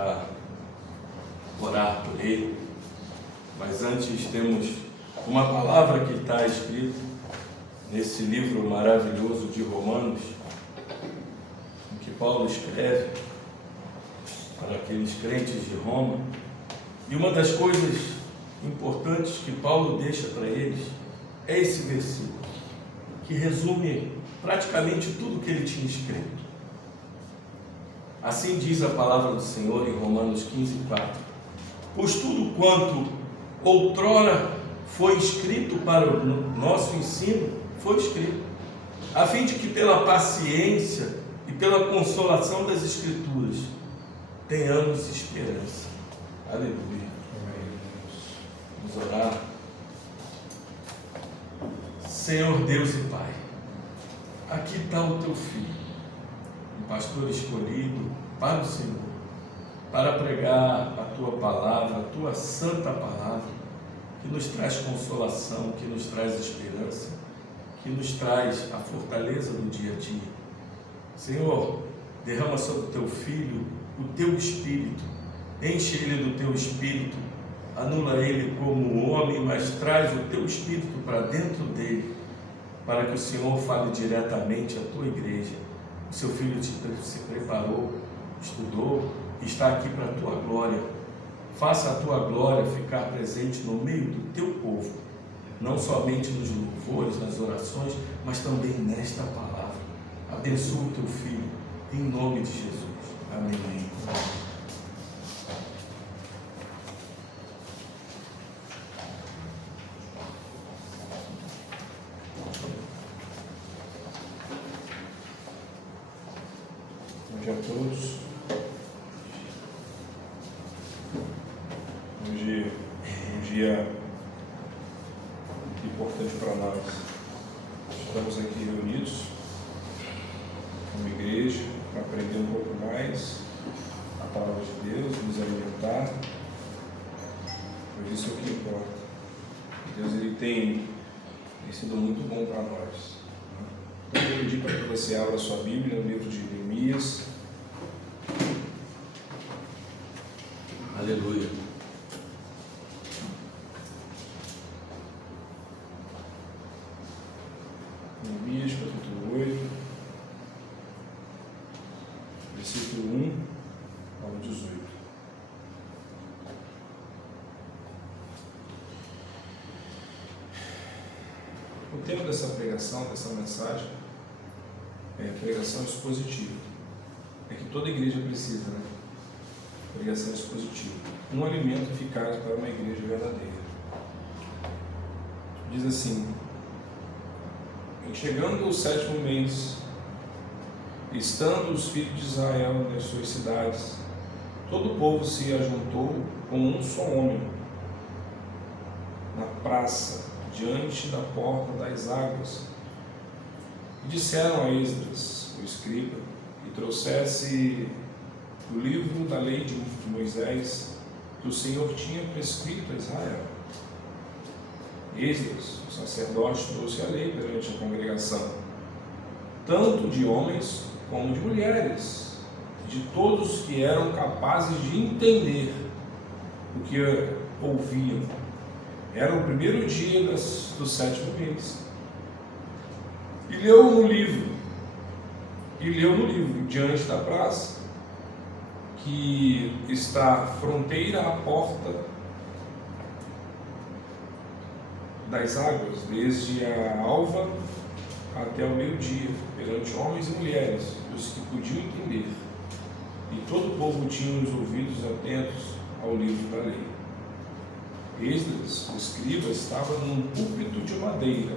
para orar por ele, mas antes temos uma palavra que está escrita nesse livro maravilhoso de Romanos, em que Paulo escreve para aqueles crentes de Roma, e uma das coisas importantes que Paulo deixa para eles é esse versículo, que resume praticamente tudo que ele tinha escrito. Assim diz a palavra do Senhor em Romanos 15:4: pois tudo quanto outrora foi escrito para o nosso ensino, foi escrito, a fim de que pela paciência e pela consolação das Escrituras tenhamos esperança. Aleluia. Vamos orar. Senhor Deus e Pai, aqui está o teu filho, um pastor escolhido para o Senhor, para pregar a tua palavra, a tua santa palavra, que nos traz consolação, que nos traz esperança, que nos traz a fortaleza do dia a dia. Senhor, derrama sobre o teu filho o teu espírito, enche ele do teu espírito, anula ele como homem, mas traz o teu espírito para dentro dele, para que o Senhor fale diretamente à tua igreja. O seu filho se preparou, estudou, está aqui para a tua glória. Faça a tua glória ficar presente no meio do teu povo, não somente nos louvores, nas orações, mas também nesta palavra. Abençoa o teu filho, em nome de Jesus. Amém. Bom dia a todos. Hoje é um dia importante para nós. Estamos aqui reunidos como igreja para aprender um pouco mais a palavra de Deus, nos alimentar, pois isso é o que importa. Deus ele tem sido muito bom para nós. Então, eu pedi para que você abra a sua Bíblia no livro de Neemias. Aleluia. Neemias, capítulo 8, versículo 1 ao 18. O tema dessa pregação, dessa mensagem, é pregação expositiva. É que toda igreja precisa, né? Pregação expositiva. Um alimento eficaz para uma igreja verdadeira. Diz assim: em chegando o 7º mês, estando os filhos de Israel nas suas cidades, todo o povo se ajuntou como um só homem, na praça, diante da porta das águas, e disseram a Esdras, o escriba, que trouxesse o livro da lei de Moisés, que o Senhor tinha prescrito a Israel. Esdras, o sacerdote, trouxe a lei perante a congregação, tanto de homens como de mulheres, de todos que eram capazes de entender o que ouviam. Era o primeiro dia do 7º mês. E leu no livro, diante da praça, que está fronteira à porta das águas, desde a alva até o meio-dia, perante homens e mulheres, os que podiam entender. E todo o povo tinha os ouvidos atentos ao livro da lei. Esdras, o escriba, estava num púlpito de madeira,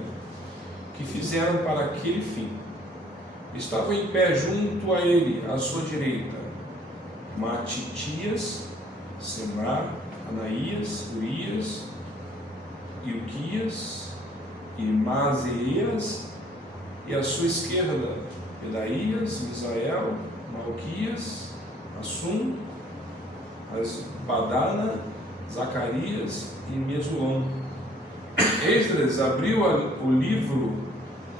que fizeram para aquele fim. Estava em pé junto a ele, à sua direita, Matitias, Semar, Anaías, Urias, Ilquias e Maaseias, e à sua esquerda, Pedaías, Misael, Malquias, Assum, Badana, Zacarias e Mesulão. Esdras abriu o livro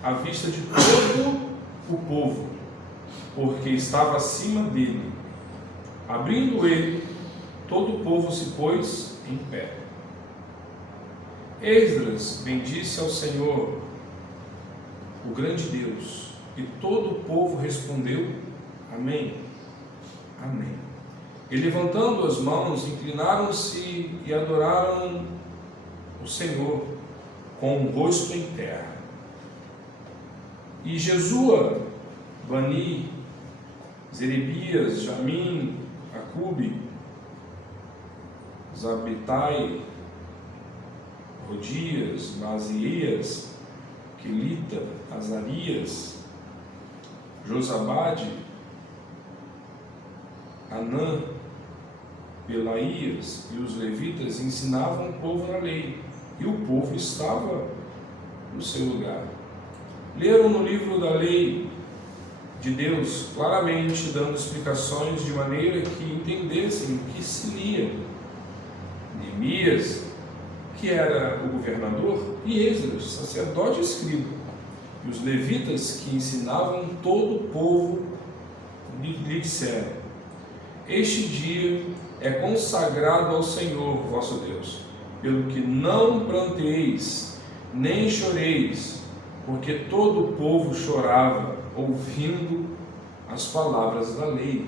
à vista de todo o povo, porque estava acima dele. Abrindo ele, todo o povo se pôs em pé. Esdras bendisse ao Senhor, o grande Deus, e todo o povo respondeu: Amém, Amém. E levantando as mãos, inclinaram-se e adoraram o Senhor com o rosto em terra. E Jesua, Bani, Zerebias, Jamim, Acube, Zabetai, Rodias, Mazias, Quelita, Azarias, Josabade, Anã, Pelaías e os levitas ensinavam o povo na lei, e o povo estava no seu lugar. Leram no livro da lei de Deus, claramente dando explicações de maneira que entendessem o que se lia. Neemias, que era o governador, e Esdras, sacerdote e escriba, e os levitas que ensinavam todo o povo, lhe disseram: Este dia é consagrado ao Senhor vosso Deus, pelo que não pranteis, nem choreis, porque todo o povo chorava, ouvindo as palavras da lei.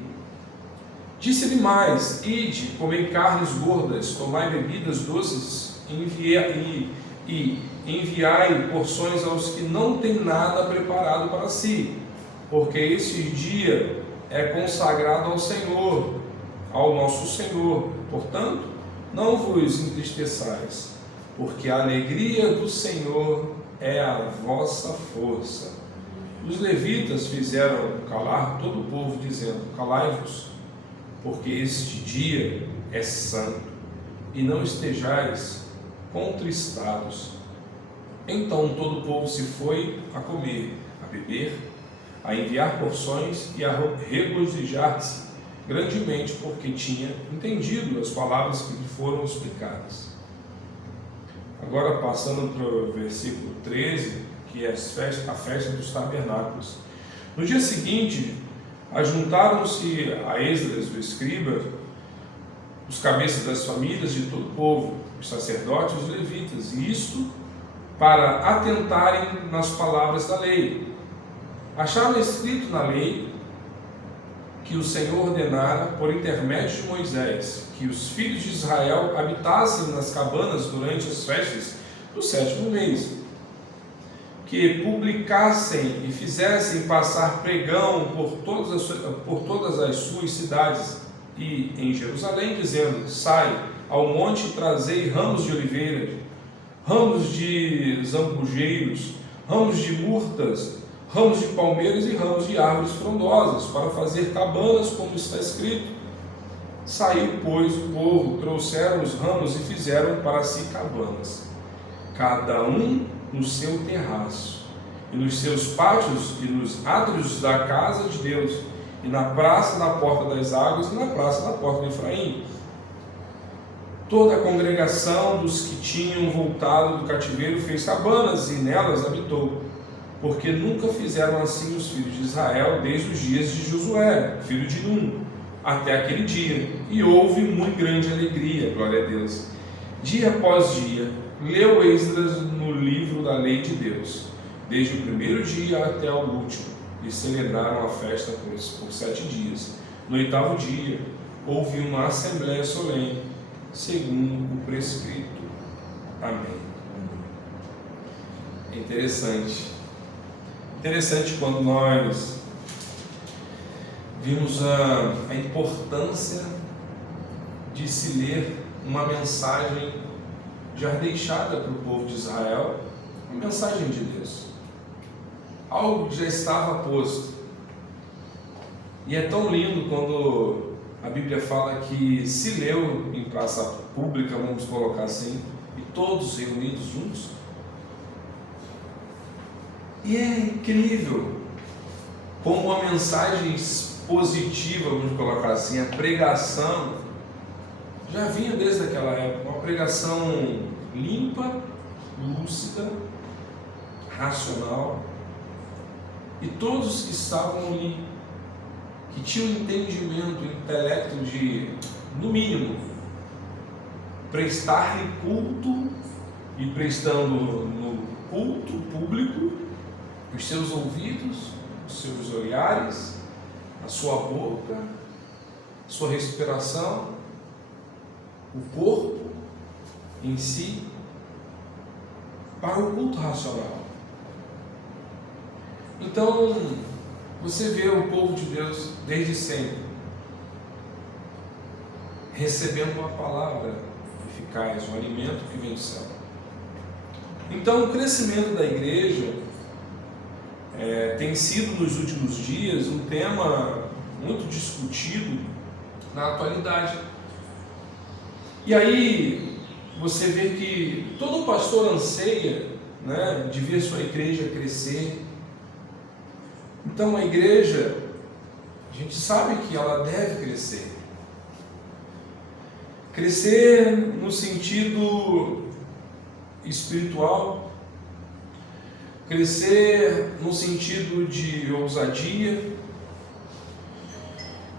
Disse-lhe mais: Ide, comei carnes gordas, tomai bebidas doces, e enviai porções aos que não têm nada preparado para si, porque este dia é consagrado ao Senhor, ao nosso Senhor. Portanto, não vos entristeçais, porque a alegria do Senhor é a vossa força. Os levitas fizeram calar todo o povo, dizendo: Calai-vos, porque este dia é santo, e não estejais contristados. Então todo o povo se foi a comer, a beber, a enviar porções e a regozijar-se grandemente, porque tinha entendido as palavras que lhe foram explicadas. Agora, passando para o versículo 13, que é a festa dos tabernáculos. No dia seguinte, ajuntaram-se a Esdras, o escriba, os cabeças das famílias de todo o povo, os sacerdotes e os levitas, e isto para atentarem nas palavras da lei. Acharam escrito na lei que o Senhor ordenara, por intermédio de Moisés, que os filhos de Israel habitassem nas cabanas durante as festas do 7º mês, que publicassem e fizessem passar pregão por todas as suas cidades e em Jerusalém, dizendo: Sai ao monte e trazei ramos de oliveira, ramos de zambujeiros, ramos de murtas, ramos de palmeiras e ramos de árvores frondosas, para fazer cabanas, como está escrito. Saiu, pois, o povo, trouxeram os ramos e fizeram para si cabanas, cada um no seu terraço, e nos seus pátios e nos átrios da casa de Deus, e na praça da porta das águas e na praça da porta de Efraim. Toda a congregação dos que tinham voltado do cativeiro fez cabanas e nelas habitou, porque nunca fizeram assim os filhos de Israel desde os dias de Josué, filho de Num, até aquele dia, e houve muito grande alegria, glória a Deus. Dia após dia, leu Esdras no livro da lei de Deus, desde o primeiro dia até o último, e celebraram a festa por 7 dias. No 8º dia, houve uma assembléia solene, segundo o prescrito. Amém. É interessante quando nós vimos a importância de se ler uma mensagem já deixada para o povo de Israel, uma mensagem de Deus, algo que já estava posto. E é tão lindo quando a Bíblia fala que se leu em praça pública, vamos colocar assim, e todos reunidos juntos. E é incrível como uma mensagem positiva, vamos colocar assim, a pregação já vinha desde aquela época, uma pregação limpa, lúcida, racional, e todos que estavam ali que tinha um entendimento, um intelecto de, no mínimo, prestar-lhe culto, e prestando no culto público os seus ouvidos, os seus olhares, a sua boca, a sua respiração, o corpo em si, para o culto racional. Então, você vê o povo de Deus desde sempre recebendo uma palavra eficaz, um alimento que vem do céu. Então, o crescimento da igreja tem sido nos últimos dias um tema muito discutido na atualidade. E aí você vê que todo pastor anseia, né, de ver sua igreja crescer. Então a igreja, a gente sabe que ela deve crescer. Crescer no sentido espiritual, crescer no sentido de ousadia,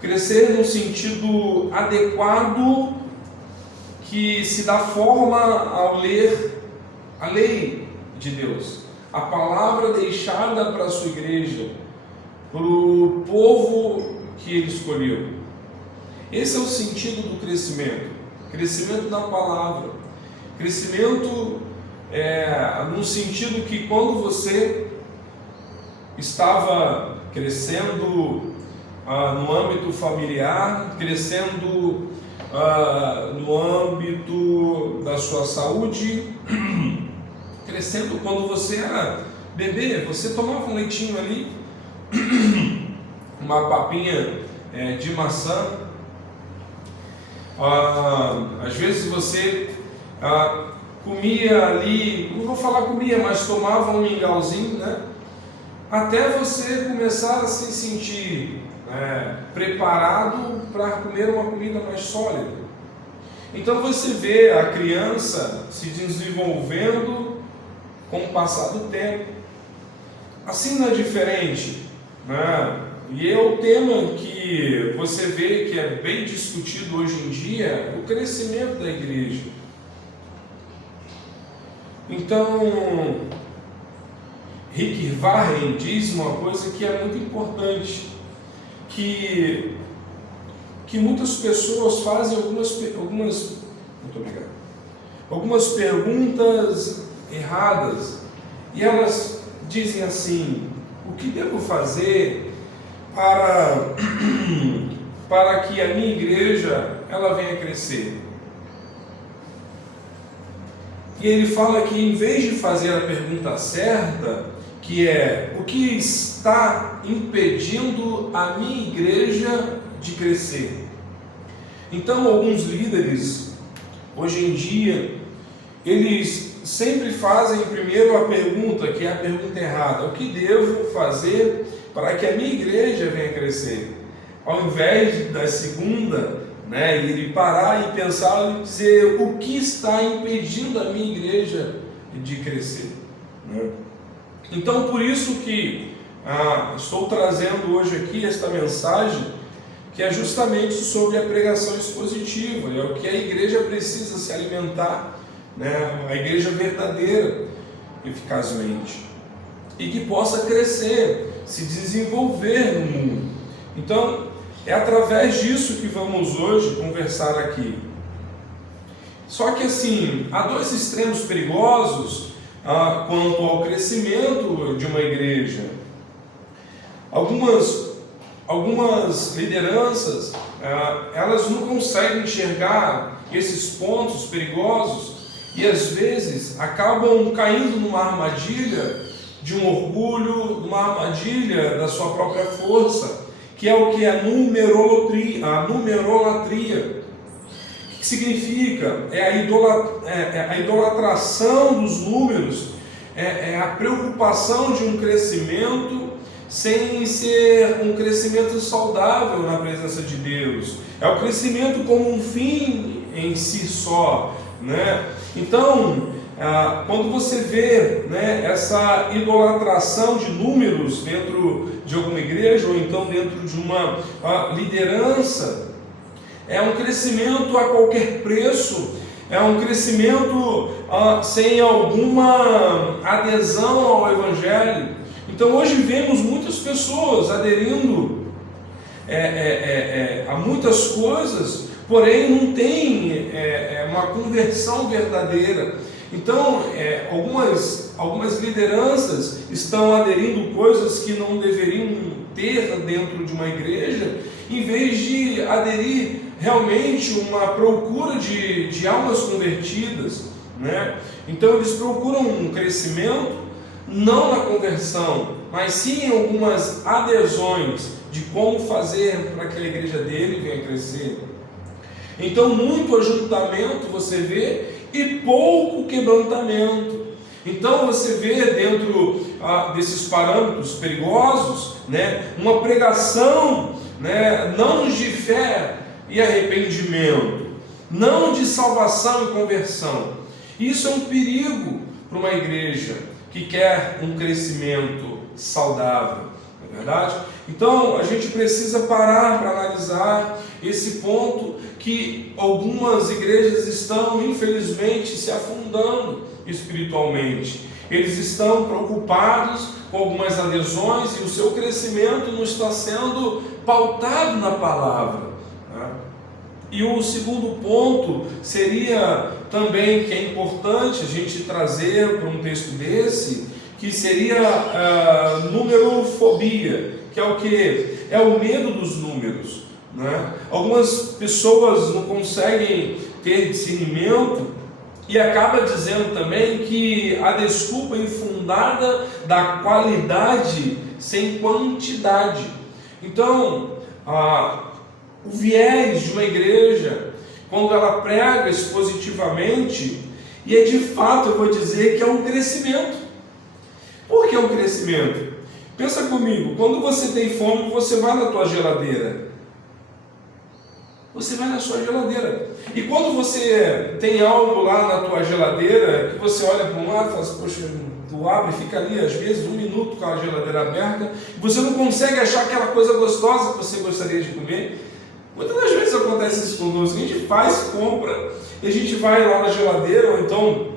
crescer no sentido adequado que se dá forma ao ler a lei de Deus, a palavra deixada para a sua igreja, para o povo que ele escolheu. Esse é o sentido do crescimento, crescimento da palavra, crescimento no sentido que quando você estava crescendo no âmbito familiar, crescendo no âmbito da sua saúde, crescendo quando você era bebê, você tomava um leitinho ali, uma papinha de maçã, às vezes você comia ali, não vou falar comia, mas tomava um mingauzinho, né? Até você começar a se sentir preparado para comer uma comida mais sólida. Então você vê a criança se desenvolvendo com o passar do tempo. Assim não é diferente, né? E é o tema que você vê que é bem discutido hoje em dia, o crescimento da igreja. Então, Rick Warren diz uma coisa que é muito importante, que muitas pessoas fazem algumas perguntas erradas, e elas dizem assim: o que devo fazer para que a minha igreja ela venha crescer? E ele fala que em vez de fazer a pergunta certa, que é: o que está impedindo a minha igreja de crescer? Então alguns líderes, hoje em dia, eles sempre fazem primeiro a pergunta, que é a pergunta errada: o que devo fazer para que a minha igreja venha crescer? Ao invés da segunda, ele parar e pensar e dizer: o que está impedindo a minha igreja de crescer? Então, por isso que estou trazendo hoje aqui esta mensagem, que é justamente sobre a pregação expositiva, é o que a igreja precisa se alimentar, a igreja verdadeira, eficazmente, e que possa crescer, se desenvolver no mundo. Então, é através disso que vamos hoje conversar aqui. Só que assim, há dois extremos perigosos quanto ao crescimento de uma igreja. Algumas lideranças, elas não conseguem enxergar esses pontos perigosos e às vezes acabam caindo numa armadilha de um orgulho, numa armadilha da sua própria força, que é o que é a numerolatria. O que significa? É a idolatração dos números, é a preocupação de um crescimento sem ser um crescimento saudável na presença de Deus. É o crescimento como um fim em si só, Então, quando você vê, né, essa idolatração de números dentro de alguma igreja, ou então dentro de uma liderança, é um crescimento a qualquer preço, é um crescimento sem alguma adesão ao Evangelho. Então hoje vemos muitas pessoas aderindo a muitas coisas, porém não tem uma conversão verdadeira. Então algumas lideranças estão aderindo coisas que não deveriam ter dentro de uma igreja, em vez de aderir realmente uma procura de almas convertidas, né? Então eles procuram um crescimento, não na conversão, mas sim em algumas adesões de como fazer para que a igreja dele venha crescer. Então muito ajuntamento você vê e pouco quebrantamento. Então você vê dentro desses parâmetros perigosos, né, uma pregação, né, não de fé e arrependimento, não de salvação e conversão. Isso é um perigo para uma igreja que quer um crescimento saudável, não é verdade? Então a gente precisa parar para analisar esse ponto, que algumas igrejas estão infelizmente se afundando espiritualmente. Eles estão preocupados com algumas adesões e o seu crescimento não está sendo pautado na palavra. E o segundo ponto seria também, que é importante a gente trazer para um texto desse, que seria numerofobia, que é o que? É o medo dos números, né? Algumas pessoas não conseguem ter discernimento e acaba dizendo também que a desculpa infundada da qualidade sem quantidade. Então, o viés de uma igreja, quando ela prega expositivamente, e é de fato, eu vou dizer que é um crescimento. Por que é um crescimento? Pensa comigo, quando você tem fome, você vai na tua geladeira. Você vai na sua geladeira. E quando você tem algo lá na tua geladeira, que você olha para um lado e fala assim, poxa, tu abre e fica ali, às vezes, 1 minuto com a geladeira aberta, e você não consegue achar aquela coisa gostosa que você gostaria de comer. Muitas das vezes acontece isso conosco, a gente faz compra, e a gente vai lá na geladeira, ou então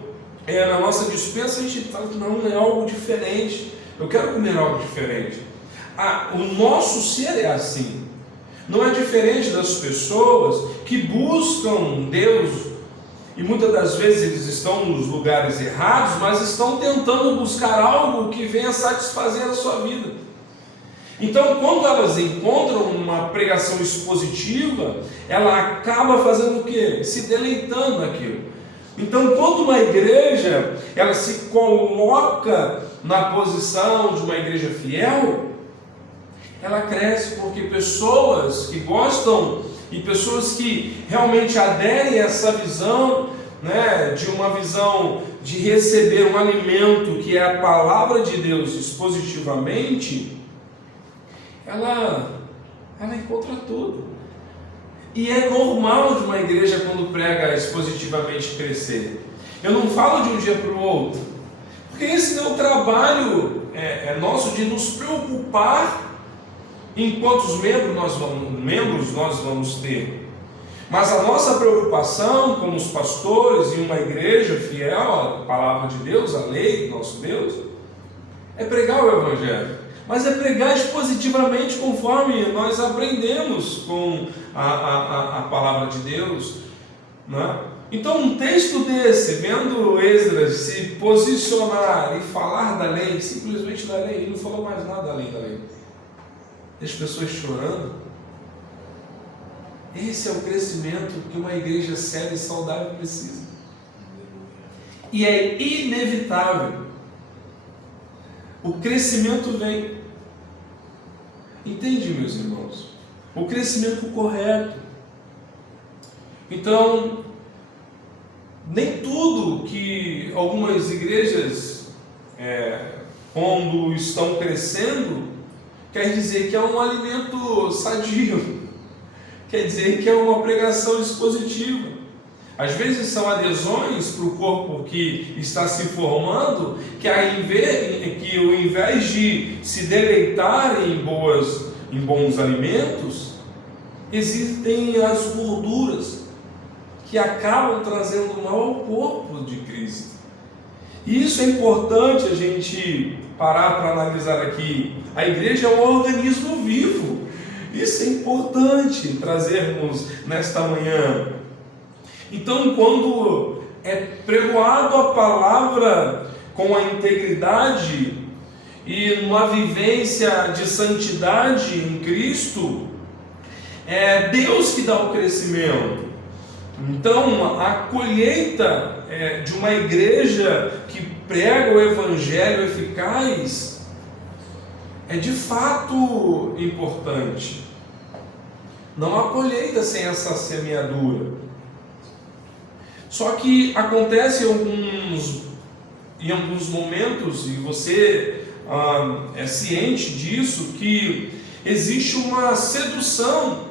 na nossa despensa, a gente fala, não, é algo diferente, eu quero comer algo diferente. O nosso ser é assim, não é diferente das pessoas que buscam Deus, e muitas das vezes eles estão nos lugares errados, mas estão tentando buscar algo que venha satisfazer a sua vida. Então, quando elas encontram uma pregação expositiva, ela acaba fazendo o quê? Se deleitando naquilo. Então, quando uma igreja ela se coloca na posição de uma igreja fiel, ela cresce, porque pessoas que gostam e pessoas que realmente aderem a essa visão, né, de uma visão de receber um alimento que é a palavra de Deus expositivamente, ela encontra tudo. E é normal de uma igreja, quando prega expositivamente, crescer. Eu não falo de um dia para o outro, porque esse é o trabalho nosso de nos preocupar em quantos membros nós vamos ter. Mas a nossa preocupação como os pastores em uma igreja fiel à palavra de Deus, à lei do nosso Deus, é pregar o Evangelho. Mas é pregar expositivamente conforme nós aprendemos com a palavra de Deus, né? Então um texto desse, vendo Esdras se posicionar e falar da lei, simplesmente da lei, ele não falou mais nada além da lei, as pessoas chorando. Esse é o crescimento que uma igreja séria e saudável precisa, e é inevitável. O crescimento vem. Entende, meus irmãos? O crescimento correto. Então, nem tudo que algumas igrejas, quando estão crescendo, quer dizer que é um alimento sadio, quer dizer que é uma pregação expositiva. Às vezes são adesões para o corpo que está se formando, que ao invés de se deleitar em bons alimentos, existem as gorduras que acabam trazendo mal ao corpo de Cristo. E isso é importante a gente parar para analisar aqui. A igreja é um organismo vivo. Isso é importante trazermos nesta manhã. Então, quando é pregoado a palavra com a integridade e numa vivência de santidade em Cristo, é Deus que dá o crescimento. Então, a colheita de uma igreja que prega o evangelho eficaz é de fato importante. Não há colheita sem essa semeadura. Só que acontece em alguns momentos, e você é ciente disso, que existe uma sedução,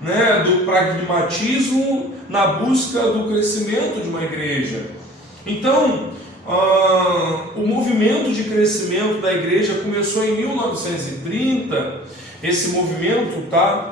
né, do pragmatismo na busca do crescimento de uma igreja. Então, o movimento de crescimento da igreja começou em 1930. Esse movimento,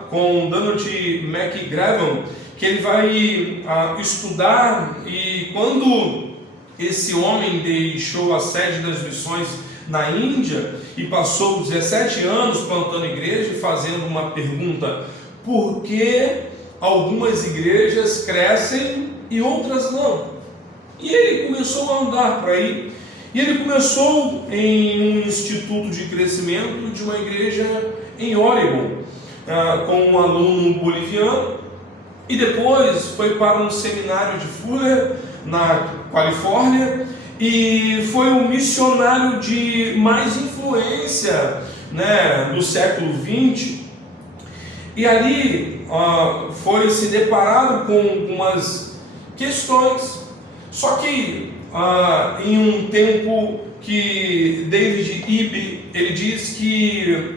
com Donald McGavran, que ele vai estudar, e quando esse homem deixou a sede das missões na Índia e passou 17 anos plantando igreja e fazendo uma pergunta: por que algumas igrejas crescem e outras não? E ele começou a andar por aí, e ele começou em um instituto de crescimento de uma igreja em Oregon, com um aluno boliviano, e depois foi para um seminário de Fuller, na Califórnia, e foi um missionário de mais influência, né, do século XX. E ali foi se deparado com algumas questões. Só que em um tempo que David Eby, ele diz que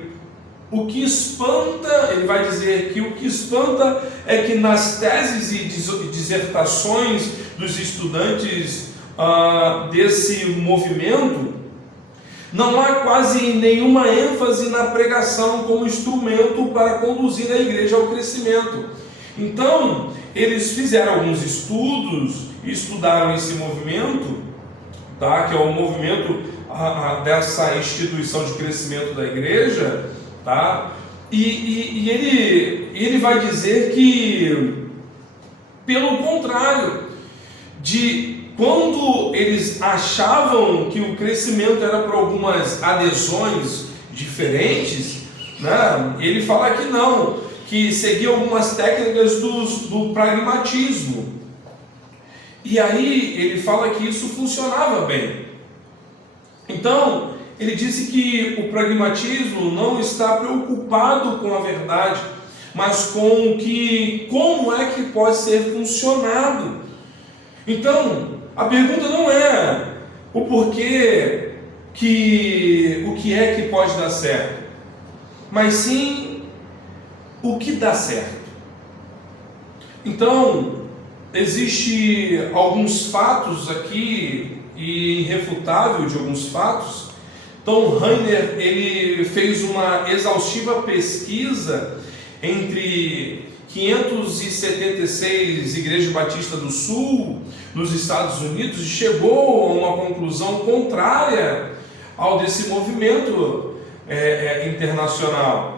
o que espanta, ele vai dizer que o que espanta é que nas teses e dissertações dos estudantes desse movimento, não há quase nenhuma ênfase na pregação como instrumento para conduzir a igreja ao crescimento. Então, eles fizeram alguns estudos, estudaram esse movimento, que é o movimento dessa instituição de crescimento da igreja, e ele vai dizer que, pelo contrário, quando eles achavam que o crescimento era por algumas adesões diferentes, né, ele fala que não, que seguia algumas técnicas do pragmatismo. E aí ele fala que isso funcionava bem. Então, ele disse que o pragmatismo não está preocupado com a verdade, mas com como é que pode ser funcionado. Então, a pergunta não é o porquê, o que é que pode dar certo, mas sim o que dá certo. Então, existe alguns fatos aqui, e irrefutável de alguns fatos. Tom Rainer, ele fez uma exaustiva pesquisa entre 576 igrejas batistas do Sul, nos Estados Unidos, e chegou a uma conclusão contrária ao desse movimento internacional.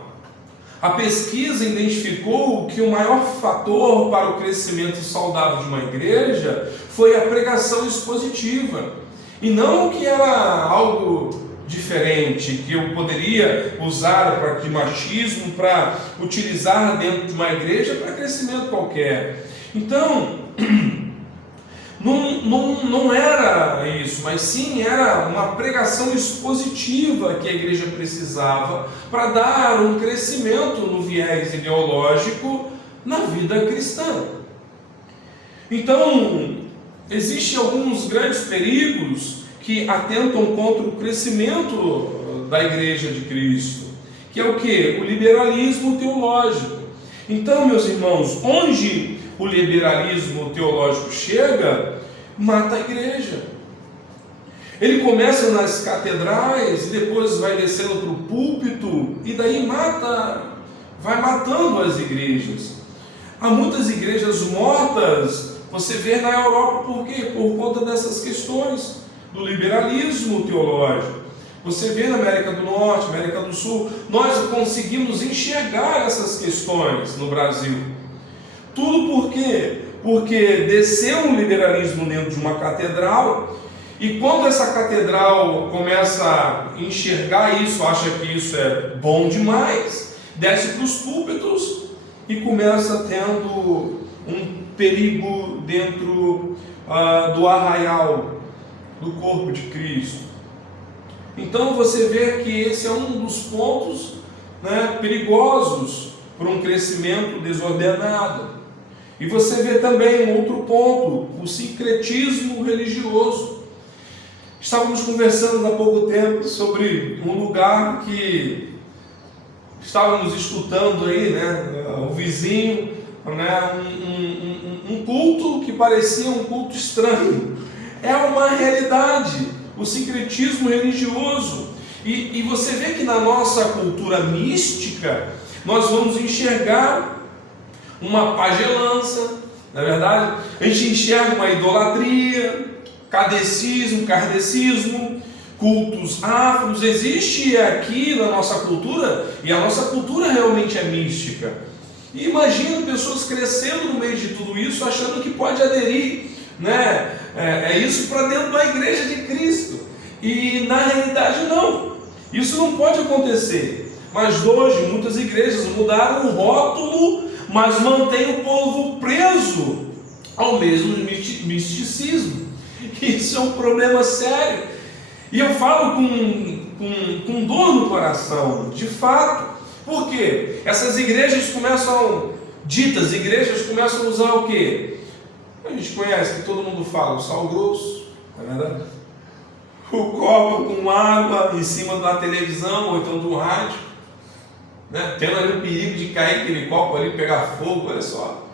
A pesquisa identificou que o maior fator para o crescimento saudável de uma igreja foi a pregação expositiva, e não que era algo diferente, que eu poderia usar o pragmatismo para utilizar dentro de uma igreja para crescimento qualquer. Então, não era isso, mas sim era uma pregação expositiva que a igreja precisava para dar um crescimento no viés ideológico na vida cristã. Então, existem alguns grandes perigos que atentam contra o crescimento da igreja de Cristo, que é o quê? O liberalismo teológico. Então, meus irmãos, onde o liberalismo teológico chega, mata a igreja. Ele começa nas catedrais e depois vai descendo para o púlpito e daí vai matando as igrejas. Há muitas igrejas mortas, você vê na Europa, por quê? Por conta dessas questões do liberalismo teológico. Você vê na América do Norte, América do Sul, nós conseguimos enxergar essas questões no Brasil. Tudo por quê? Porque desceu um liberalismo dentro de uma catedral, e quando essa catedral começa a enxergar isso, acha que isso é bom demais, desce para os púlpitos e começa tendo um perigo dentro do arraial do corpo de Cristo. Então você vê que esse é um dos pontos, né, perigosos para um crescimento desordenado. E você vê também um outro ponto, o sincretismo religioso. Estávamos conversando há pouco tempo sobre um lugar que estávamos escutando aí, né, o vizinho, né, um culto que parecia um culto estranho. É uma realidade, o sincretismo religioso. E você vê que na nossa cultura mística, nós vamos enxergar uma pagelança, na verdade, a gente enxerga uma idolatria, kardecismo, cultos afros. Existe aqui na nossa cultura, e a nossa cultura realmente é mística. E imagina pessoas crescendo no meio de tudo isso, achando que pode aderir, né, isso para dentro da igreja de Cristo. E na realidade não, isso não pode acontecer. Mas hoje muitas igrejas mudaram o rótulo, mas mantém o povo preso ao mesmo misticismo. Isso é um problema sério. E eu falo com dor no coração, de fato. Por quê? Essas igrejas ditas igrejas começam a usar o quê? A gente conhece, que todo mundo fala, o sal grosso, não é verdade? O copo com água em cima da televisão ou então do rádio, né? Tendo ali o perigo de cair aquele copo ali, pegar fogo, olha só.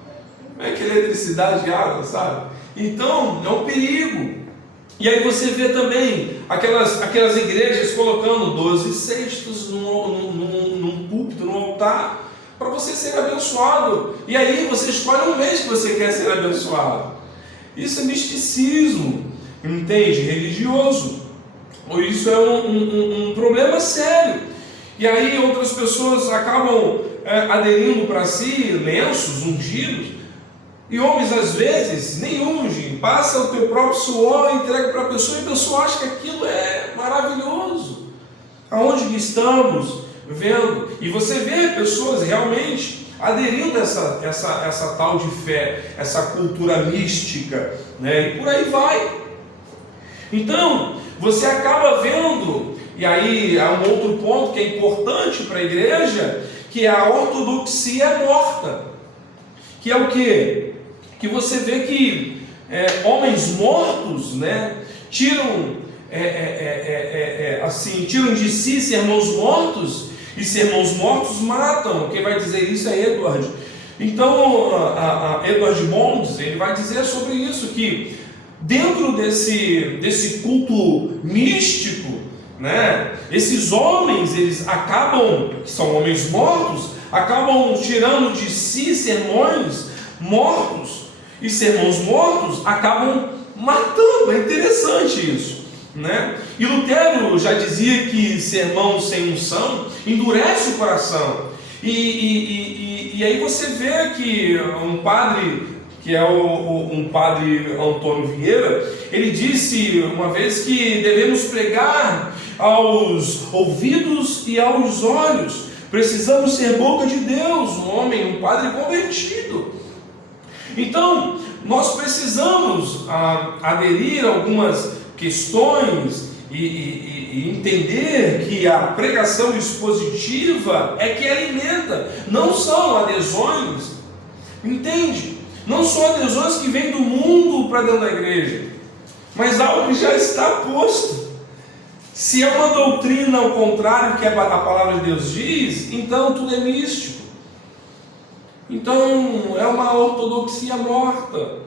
Não é que eletricidade de água, sabe? Então, é um perigo. E aí você vê também aquelas igrejas colocando 12 cestos num púlpito, num altar, para você ser abençoado. E aí você escolhe um mês que você quer ser abençoado. Isso é misticismo, entende? Religioso. Isso é um problema sério. E aí outras pessoas acabam aderindo para si lenços ungidos. E homens às vezes nem ungem, passa o teu próprio suor, entrega para a pessoa, e a pessoa acha que aquilo é maravilhoso. Aonde que estamos vendo? E você vê pessoas realmente aderindo a essa tal de fé, essa cultura mística, né? E por aí vai. Então, você acaba vendo, e aí há um outro ponto que é importante para a igreja, que é a ortodoxia morta. Que é o quê? Que você vê que homens mortos, né, tiram de si sermãos mortos, e sermãos mortos matam. Quem vai dizer isso é Edward. Então, Edward Bonds, ele vai dizer sobre isso, que dentro desse culto místico, né, esses homens, eles acabam, que são homens mortos, acabam tirando de si sermões mortos, e sermões mortos acabam matando. É interessante isso, né? E Lutero já dizia que sermão sem unção endurece o coração. E aí você vê que um padre, que é um padre Antônio Vieira, ele disse uma vez que devemos pregar aos ouvidos e aos olhos. Precisamos ser boca de Deus, um padre convertido. Então, nós precisamos aderir a algumas questões e entender que a pregação expositiva é que alimenta, não são adesões, entende? Não são adesões que vêm do mundo para dentro da igreja, mas algo que já está posto. Se é uma doutrina ao contrário que a palavra de Deus diz, então tudo é místico. Então é uma ortodoxia morta.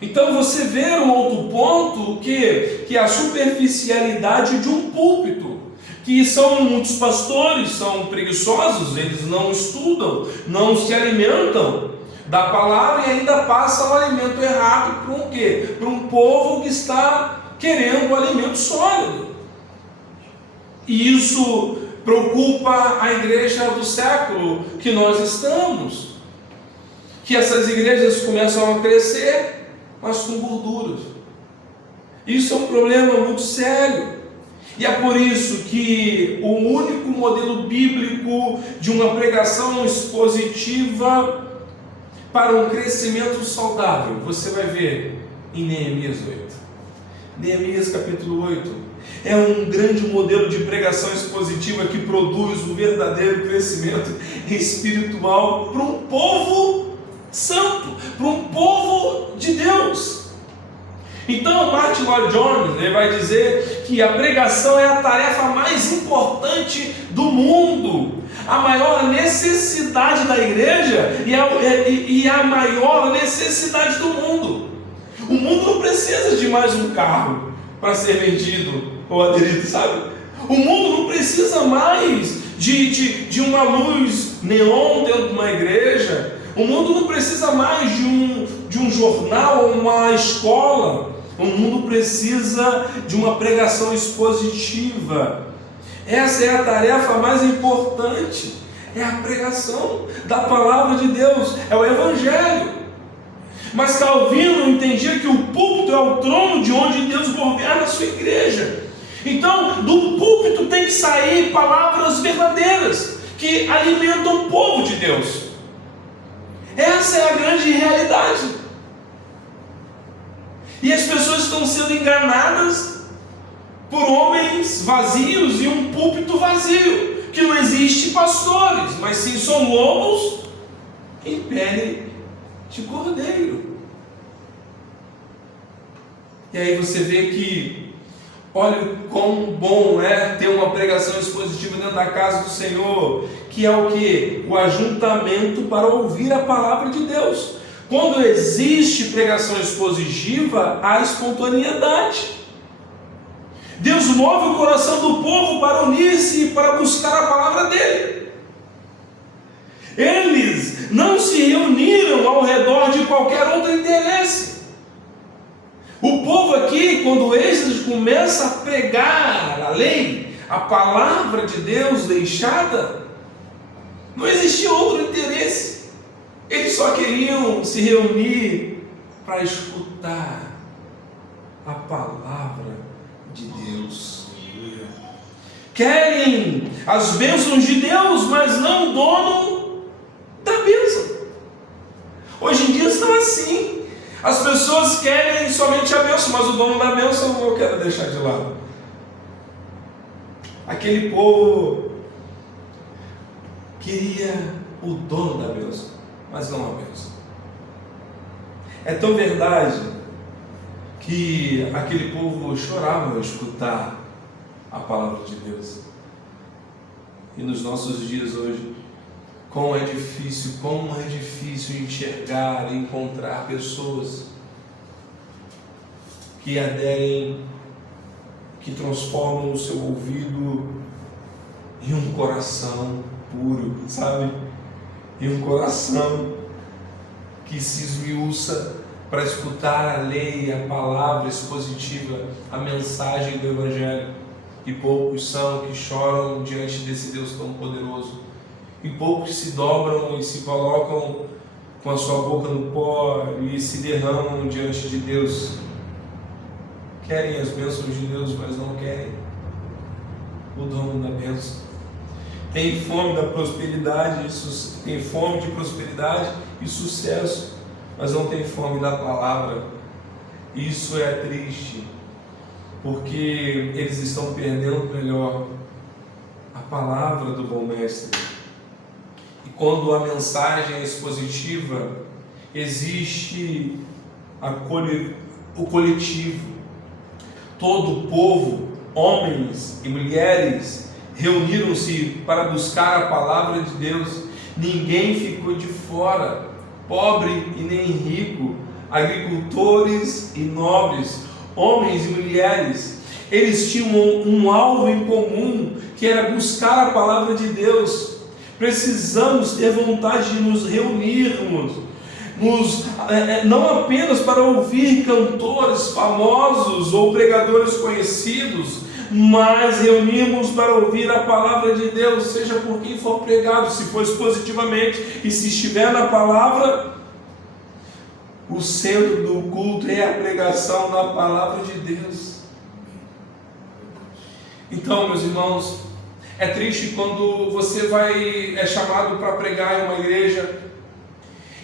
Então você vê um outro ponto que é a superficialidade de um púlpito, que são muitos pastores, são preguiçosos, eles não estudam, não se alimentam da palavra e ainda passam o alimento errado para um quê? Para um povo que está querendo um alimento sólido. E isso preocupa a igreja do século que nós estamos, que essas igrejas começam a crescer, mas com gorduras. Isso é um problema muito sério. E é por isso que o único modelo bíblico de uma pregação expositiva para um crescimento saudável, você vai ver em Neemias 8. Neemias capítulo 8 é um grande modelo de pregação expositiva que produz um verdadeiro crescimento espiritual para um povo santo, para um povo de Deus. Então Martin Lloyd-Jones, ele vai dizer que a pregação é a tarefa mais importante do mundo, a maior necessidade da igreja e a maior necessidade do mundo. O mundo não precisa de mais um carro para ser vendido ou aderido, sabe? O mundo não precisa mais de uma luz neon dentro de uma igreja. O mundo não precisa mais de um jornal ou uma escola. O mundo precisa de uma pregação expositiva. Essa é a tarefa mais importante. É a pregação da palavra de Deus, é o Evangelho. Mas Calvino entendia que o púlpito é o trono de onde Deus governa a sua igreja. Então, do púlpito tem que sair palavras verdadeiras que alimentam o povo de Deus. Essa é a grande realidade. E as pessoas estão sendo enganadas por homens vazios e um púlpito vazio, que não existe pastores, mas sim são lobos em pele de cordeiro. E aí você vê que, olha o quão bom é ter uma pregação expositiva dentro da casa do Senhor, que é o que? O ajuntamento para ouvir a palavra de Deus. Quando existe pregação expositiva, há espontaneidade. Deus move o coração do povo para unir-se e para buscar a palavra dele. Eles não se reuniram ao redor de qualquer outro interesse. O povo aqui, quando o Êxodo começa a pregar a lei, a palavra de Deus deixada, não existia outro interesse. Eles só queriam se reunir para escutar a palavra de Deus. Querem as bênçãos de Deus, mas não o dono da bênção. Hoje em dia estão assim. As pessoas querem somente a bênção, mas o dono da bênção eu quero deixar de lado. Aquele povo queria o dono da bênção, mas não a bênção. É tão verdade que aquele povo chorava ao escutar a palavra de Deus. E nos nossos dias hoje, como é difícil enxergar e encontrar pessoas que aderem, que transformam o seu ouvido em um coração puro, sabe? Em um coração que se esmiuça para escutar a lei, a palavra expositiva, a mensagem do Evangelho. E poucos são que choram diante desse Deus tão poderoso. E poucos se dobram e se colocam com a sua boca no pó e se derramam diante de Deus. Querem as bênçãos de Deus, mas não querem o dono da bênção. Tem fome da prosperidade, tem fome de prosperidade e sucesso, mas não tem fome da palavra. Isso é triste, porque eles estão perdendo melhor a palavra do bom mestre. E quando a mensagem é expositiva, existe o coletivo. Todo o povo, homens e mulheres, reuniram-se para buscar a palavra de Deus. Ninguém ficou de fora, pobre e nem rico, agricultores e nobres, homens e mulheres. Eles tinham um alvo em comum, que era buscar a palavra de Deus. Precisamos ter vontade de nos reunirmos, não apenas para ouvir cantores famosos ou pregadores conhecidos, mas reunirmos para ouvir a palavra de Deus, seja por quem for pregado, se for expositivamente, e se estiver na palavra. O centro do culto é a pregação da palavra de Deus. Então, meus irmãos, é triste quando você é chamado para pregar em uma igreja,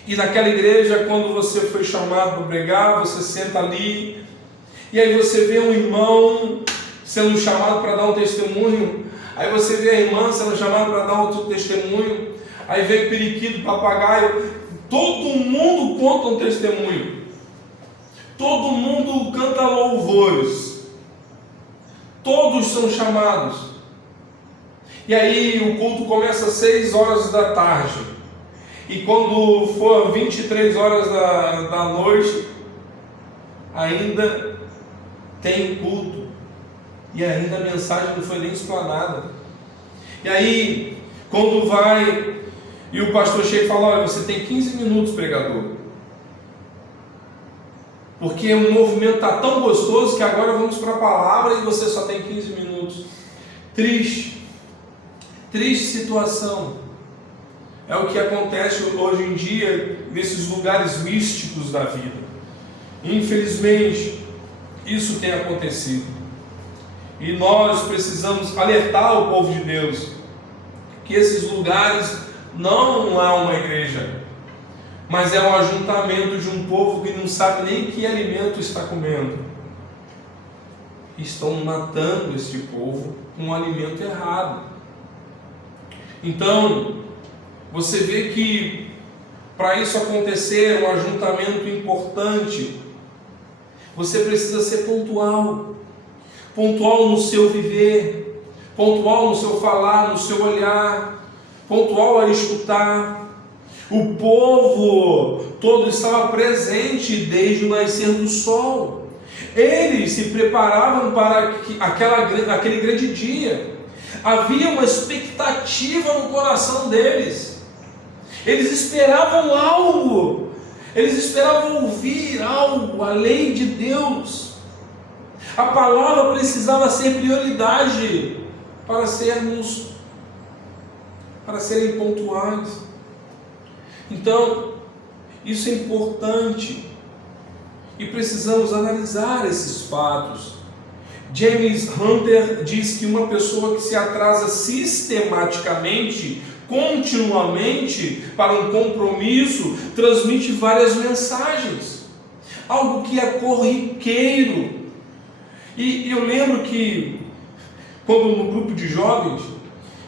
e naquela igreja, quando você foi chamado para pregar, você senta ali, e aí você vê um irmão sendo chamado para dar um testemunho, aí você vê a irmã sendo chamada para dar outro testemunho, aí vem periquito, papagaio, todo mundo conta um testemunho, todo mundo canta louvores, todos são chamados, e aí o culto começa às 6 horas da tarde, e quando for 23 horas da noite, ainda tem culto, e ainda a mensagem não foi nem explanada. E aí, quando vai, e o pastor chega e fala: olha, você tem 15 minutos, pregador, porque o movimento está tão gostoso que agora vamos para a palavra e você só tem 15 minutos. Triste situação. É o que acontece hoje em dia nesses lugares místicos da vida. Infelizmente, isso tem acontecido. E nós precisamos alertar o povo de Deus que esses lugares não é uma igreja, mas é um ajuntamento de um povo que não sabe nem que alimento está comendo. Estão matando este povo com um alimento errado. Então, você vê que para isso acontecer, um ajuntamento importante, você precisa ser pontual no seu viver, pontual no seu falar, no seu olhar, pontual a escutar. O povo todo estava presente desde o nascer do sol. Eles se preparavam para aquele grande dia. Havia uma expectativa no coração deles. Eles esperavam algo. Eles esperavam ouvir algo, a lei de Deus. A palavra precisava ser prioridade para serem pontuais. Então, isso é importante e precisamos analisar esses fatos. James Hunter diz que uma pessoa que se atrasa sistematicamente, continuamente para um compromisso, transmite várias mensagens, algo que é corriqueiro. E eu lembro que quando no grupo de jovens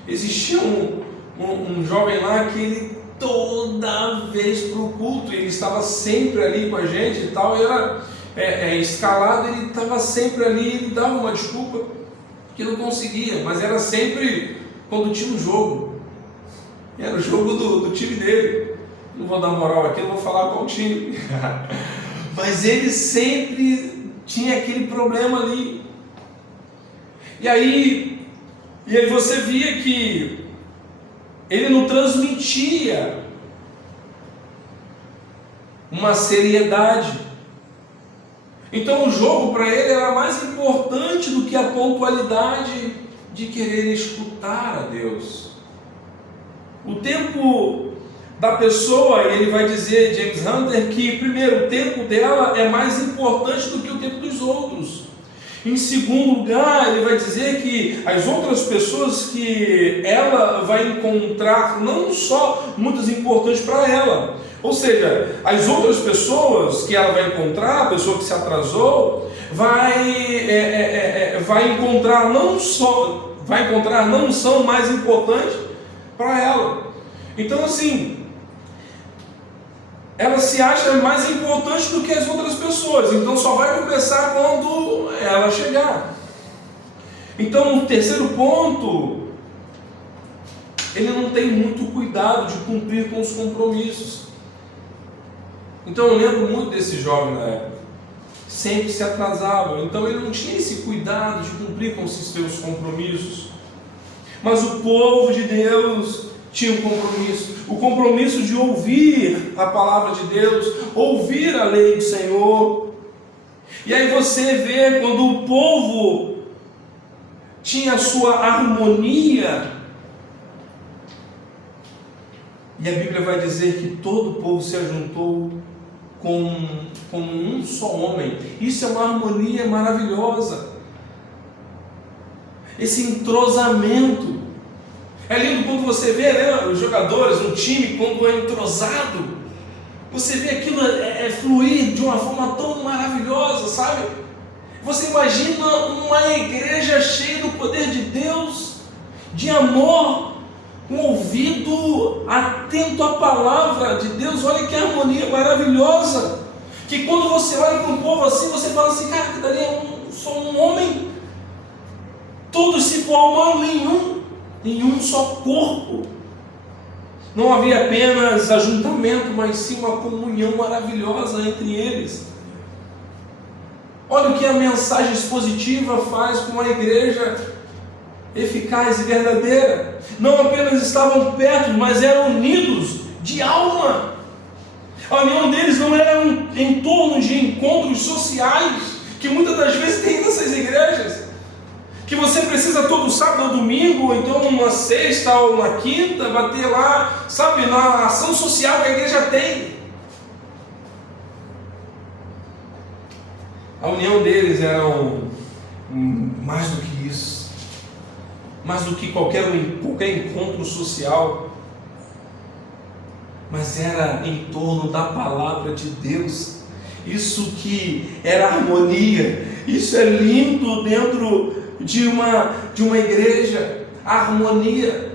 existia um jovem lá que ele toda vez para o culto, ele estava sempre ali com a gente e tal, e era escalado, ele estava sempre ali, ele dava uma desculpa que não conseguia, mas era sempre quando tinha um jogo, era o jogo do time dele. Não vou dar moral aqui, não vou falar qual time, mas ele sempre tinha aquele problema ali. E aí você via que ele não transmitia uma seriedade. Então o jogo para ele era mais importante do que a pontualidade de querer escutar a Deus. O tempo da pessoa, ele vai dizer, James Hunter, que primeiro, o tempo dela é mais importante do que o tempo dos outros. Em segundo lugar, ele vai dizer que as outras pessoas que ela vai encontrar não só muitas importantes para ela, ou seja, as outras pessoas que ela vai encontrar, a pessoa que se atrasou, vai encontrar não são mais importantes para ela. Então assim, ela se acha mais importante do que as outras pessoas, então só vai começar quando ela chegar. Então o terceiro ponto ele não tem muito cuidado de cumprir com os compromissos. Então eu lembro muito desse jovem na época, sempre se atrasava, então ele não tinha esse cuidado de cumprir com os seus compromissos. Mas o povo de Deus tinha um compromisso, o compromisso de ouvir a palavra de Deus, ouvir a lei do Senhor. E aí você vê quando o povo tinha a sua harmonia, e a Bíblia vai dizer que todo o povo se ajuntou como um só homem. Isso é uma harmonia maravilhosa, esse entrosamento. É lindo quando você vê, né, os jogadores, um time, quando é entrosado, você vê aquilo fluir de uma forma tão maravilhosa, sabe? Você imagina uma igreja cheia do poder de Deus, de amor, com ouvido atento à palavra de Deus. Olha que harmonia maravilhosa, que quando você olha para um povo assim, você fala assim, cara, que dali é só um homem, todos se formam em um só corpo. Não havia apenas ajuntamento, mas sim uma comunhão maravilhosa entre eles. Olha o que a mensagem expositiva faz com uma igreja eficaz e verdadeira. Não apenas estavam perto, mas eram unidos de alma. A união deles não era em torno de encontros sociais, que muitas das vezes tem nessas igrejas, que você precisa todo sábado ou domingo, ou então uma sexta ou uma quinta, bater lá, sabe, na ação social que a igreja tem. A união deles era mais do que isso, mais do que qualquer encontro social, mas era em torno da palavra de Deus. Isso que era harmonia, isso é lindo dentro de uma igreja, a harmonia.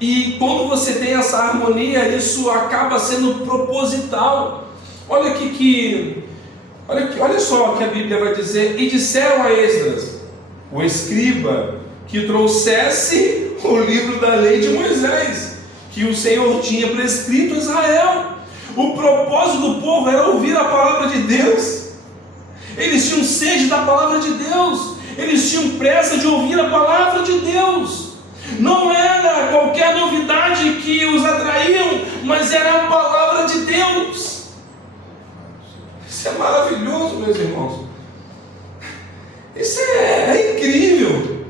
E quando você tem essa harmonia, isso acaba sendo proposital. Olha só o que a Bíblia vai dizer. E disseram a Esdras, o escriba, que trouxesse o livro da lei de Moisés, que o Senhor tinha prescrito a Israel. O propósito do povo era ouvir a palavra de Deus. Eles tinham sede da palavra de Deus, eles tinham pressa de ouvir a palavra de Deus. Não era qualquer novidade que os atraíam, mas era a palavra de Deus. Isso é maravilhoso, meus irmãos. Isso é incrível.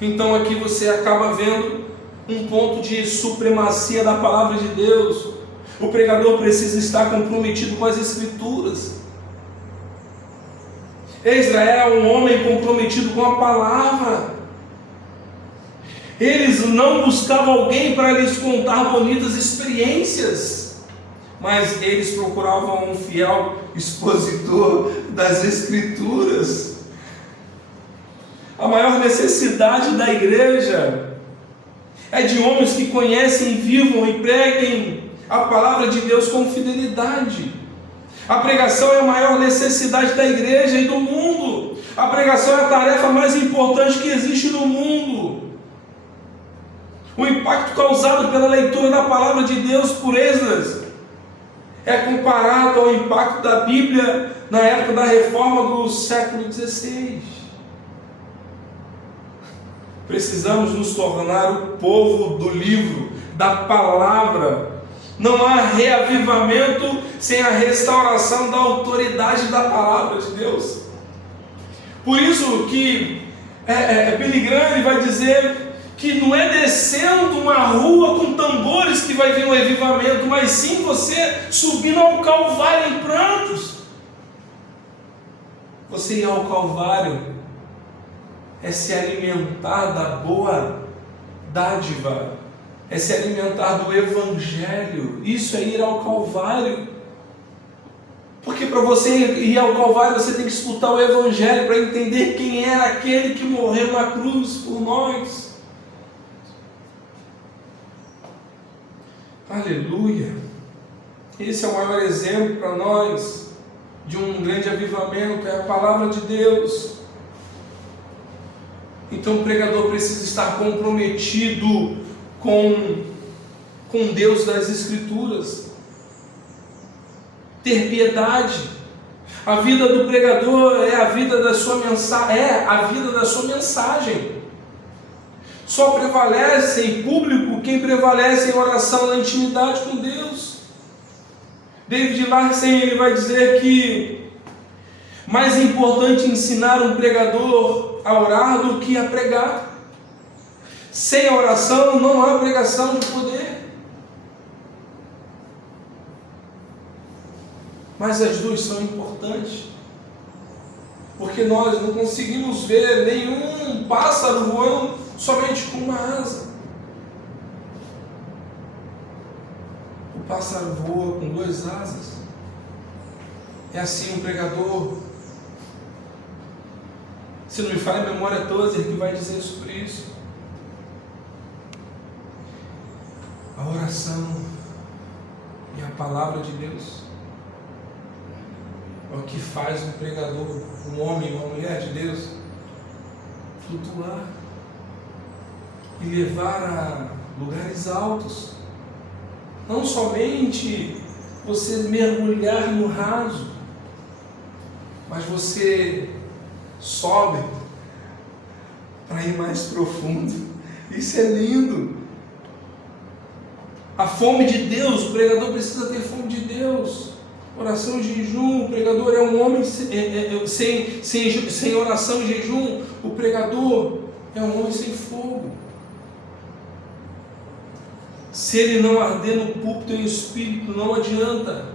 Então aqui você acaba vendo um ponto de supremacia da palavra de Deus. O pregador precisa estar comprometido com as Escrituras. Esdras era um homem comprometido com a palavra. Eles não buscavam alguém para lhes contar bonitas experiências, mas eles procuravam um fiel expositor das Escrituras. A maior necessidade da igreja é de homens que conhecem, vivam e preguem a palavra de Deus com fidelidade. A pregação é a maior necessidade da igreja e do mundo. A pregação é a tarefa mais importante que existe no mundo. O impacto causado pela leitura da palavra de Deus por Esdras é comparado ao impacto da Bíblia na época da reforma do século XVI. Precisamos nos tornar o povo do livro, da palavra. Não há reavivamento sem a restauração da autoridade da palavra de Deus. Por isso que Billy Graham vai dizer que não é descendo uma rua com tambores que vai vir um avivamento, mas sim você subindo ao Calvário em prantos. Você ir ao Calvário é se alimentar da boa dádiva, é se alimentar do Evangelho. Isso é ir ao Calvário. Porque para você ir ao Calvário, você tem que escutar o Evangelho para entender quem era aquele que morreu na cruz por nós. Aleluia! Esse é o maior exemplo para nós de um grande avivamento, é a palavra de Deus. Então o pregador precisa estar comprometido com Deus das Escrituras, ter piedade. A vida do pregador é a vida da sua mensagem. Só prevalece em público quem prevalece em oração, na intimidade com Deus. David Larsen, ele vai dizer que mais importante ensinar um pregador a orar do que a pregar. Sem a oração não há pregação de poder. Mas as duas são importantes, porque nós não conseguimos ver nenhum pássaro voando somente com uma asa. O pássaro voa com duas asas. É assim um pregador. Se não me falha a memória, Tozer que vai dizer sobre isso. A oração e a palavra de Deus é o que faz um pregador, um homem, uma mulher de Deus, flutuar e levar a lugares altos. Não somente você mergulhar no raso, mas você sobe para ir mais profundo. Isso é lindo. A fome de Deus, o pregador precisa ter fome de Deus. Oração e jejum, o pregador é um homem sem oração e jejum, o pregador é um homem sem fogo. Se ele não arder no púlpito em espírito, não adianta.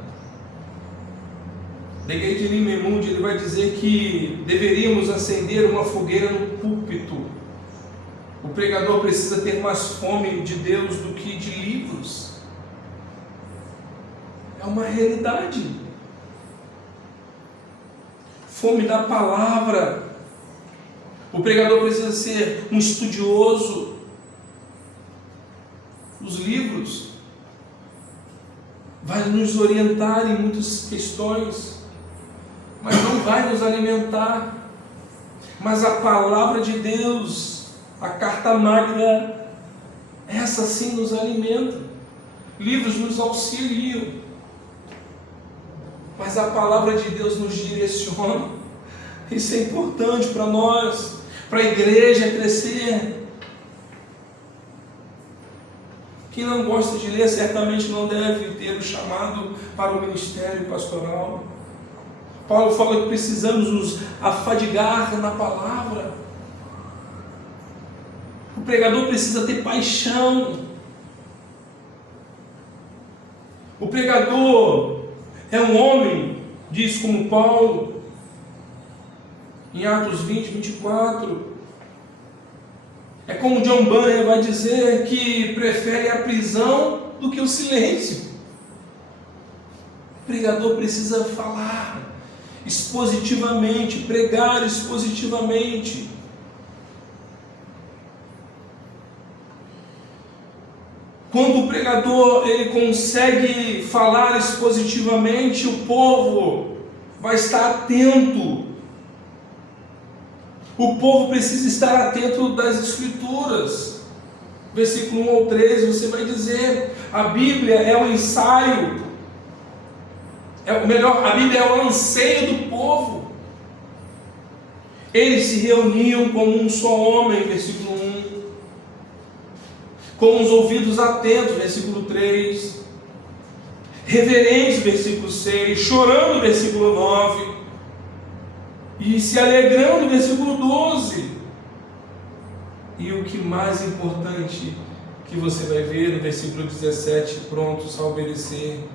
Leguei de Limemund, ele vai dizer que deveríamos acender uma fogueira no púlpito. O pregador precisa ter mais fome de Deus do que de livros. É uma realidade. Fome da palavra. O pregador precisa ser um estudioso. Os livros vai nos orientar em muitas questões, mas não vai nos alimentar. Mas a palavra de Deus, a carta magna, essa sim nos alimenta. Livros nos auxiliam, mas a palavra de Deus nos direciona. Isso é importante para nós, para a igreja crescer. Quem não gosta de ler certamente não deve ter o chamado para o ministério pastoral. Paulo fala que precisamos nos afadigar na palavra. O pregador precisa ter paixão. O pregador é um homem, diz como Paulo, em Atos 20, 24. É como John Bunyan vai dizer que prefere a prisão do que o silêncio. O pregador precisa falar expositivamente, pregar expositivamente. Quando o pregador ele consegue falar expositivamente, o povo vai estar atento. O povo precisa estar atento das Escrituras. Versículo 1 ao 13, você vai dizer: a Bíblia é o ensaio, a Bíblia é o anseio do povo. Eles se reuniam como um só homem, versículo 1, com os ouvidos atentos, versículo 3, reverentes, versículo 6, chorando, versículo 9, e se alegrando, versículo 12. E o que mais importante que você vai ver no versículo 17, prontos a obedecer.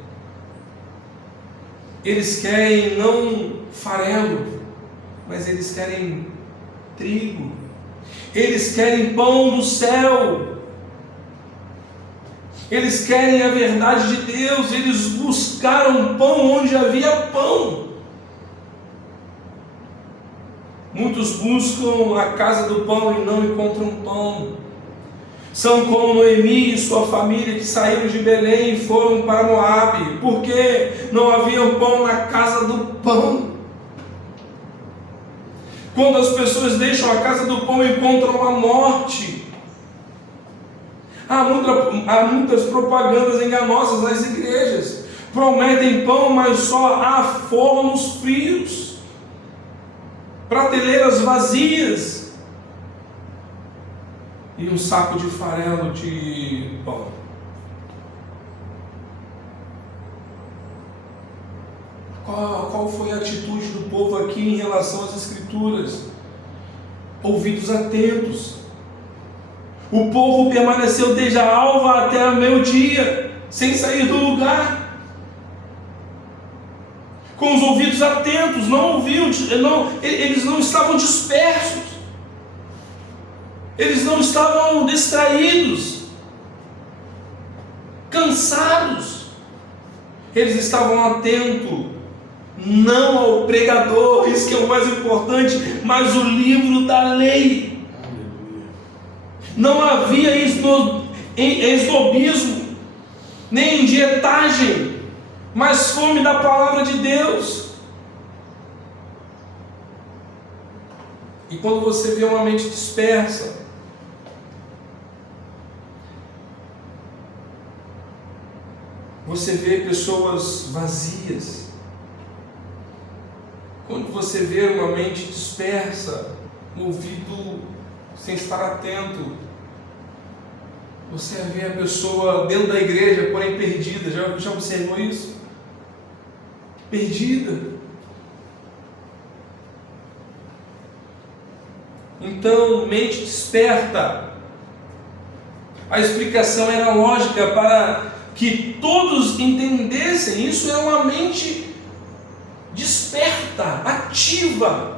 Eles querem não farelo, mas eles querem trigo. Eles querem pão do céu. Eles querem a verdade de Deus. Eles buscaram pão onde havia pão. Muitos buscam a casa do pão e não encontram pão. São como Noemi e sua família que saíram de Belém e foram para Moabe, porque não havia pão na casa do pão. Quando as pessoas deixam a casa do pão, encontram a morte. Há muitas propagandas enganosas nas igrejas. Prometem pão, mas só há fornos frios, prateleiras vazias e um saco de farelo de pão. Qual foi a atitude do povo aqui em relação às Escrituras? Ouvidos atentos. O povo permaneceu desde a alva até o meio-dia, sem sair do lugar, com os ouvidos atentos, não ouviam, eles não estavam dispersos, eles não estavam distraídos, cansados, eles estavam atentos, não ao pregador, isso que é o mais importante, mas o livro da lei. Não havia esnobismo, nem dietagem, mas fome da palavra de Deus. E quando você vê uma mente dispersa, você vê pessoas vazias. Quando você vê uma mente dispersa, um ouvido sem estar atento, você vê a pessoa dentro da igreja, porém perdida. Já observou isso? Perdida. Então, mente desperta. A explicação era lógica para que todos entendessem. Isso é uma mente desperta, ativa.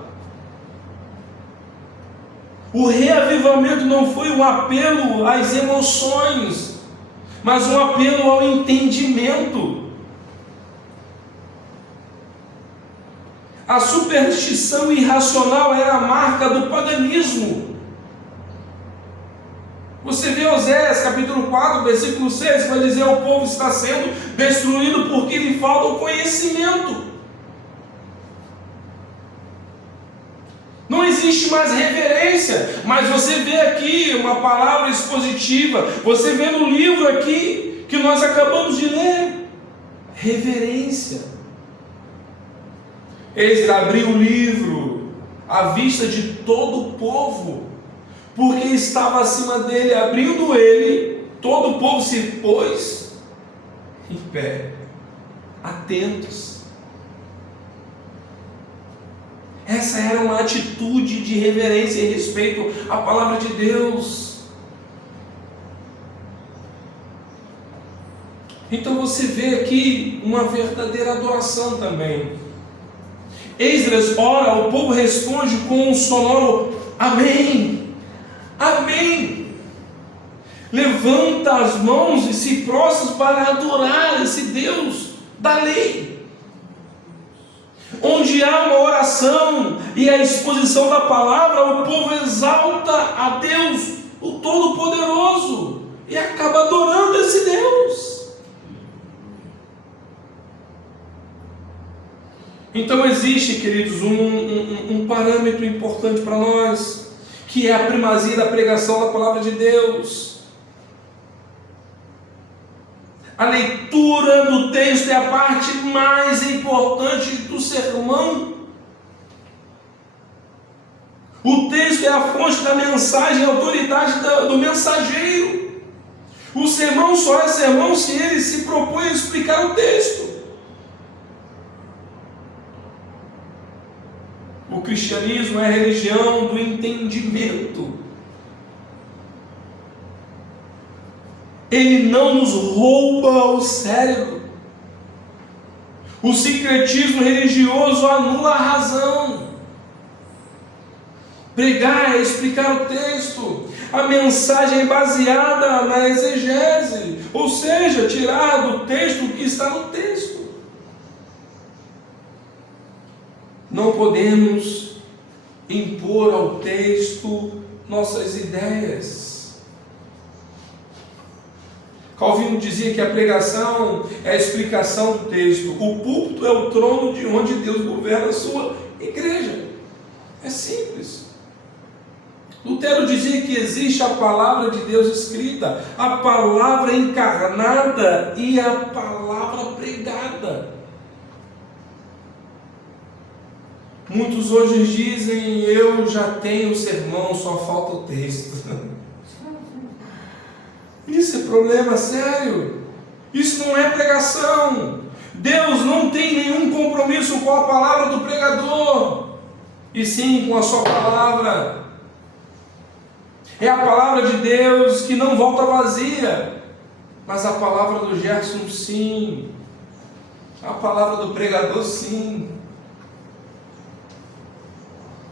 O reavivamento não foi um apelo às emoções, mas um apelo ao entendimento. A superstição irracional era a marca do paganismo. Você vê Oséias capítulo 4, versículo 6, vai dizer: o povo está sendo destruído porque lhe falta o conhecimento. Não existe mais reverência, mas você vê aqui uma palavra expositiva, você vê no livro aqui que nós acabamos de ler, reverência. Esdras abriu o livro à vista de todo o povo, porque estava acima dele. Abrindo ele, todo o povo se pôs em pé, atentos. Essa era uma atitude de reverência e respeito à palavra de Deus. Então você vê aqui uma verdadeira adoração também. Esdras ora, o povo responde com um sonoro amém, amém. Levanta as mãos e se prostra para adorar esse Deus da lei. Onde há uma oração e a exposição da palavra, o povo exalta a Deus, o Todo-Poderoso, e acaba adorando esse Deus. Então existe, queridos, um parâmetro importante para nós, que é a primazia da pregação da palavra de Deus. A leitura do texto é a parte mais importante do sermão. O texto é a fonte da mensagem, a autoridade do mensageiro. O sermão só é sermão se ele se propõe a explicar o texto. O cristianismo é a religião do entendimento. Ele não nos rouba o cérebro. O sincretismo religioso anula a razão. Pregar é explicar o texto. A mensagem é baseada na exegese, ou seja, tirar do texto o que está no texto. Não podemos impor ao texto nossas ideias. Calvino dizia que a pregação é a explicação do texto. O púlpito é o trono de onde Deus governa a sua igreja. É simples. quero dizer que existe a palavra de Deus escrita, a palavra encarnada e a palavra pregada. Muitos hoje dizem: eu já tenho o sermão, só falta o texto. Isso é problema sério. Isso não é pregação. Deus não tem nenhum compromisso com a palavra do pregador, e sim com a sua palavra. É a palavra de Deus que não volta vazia, mas a palavra do Gerson sim, a palavra do pregador sim.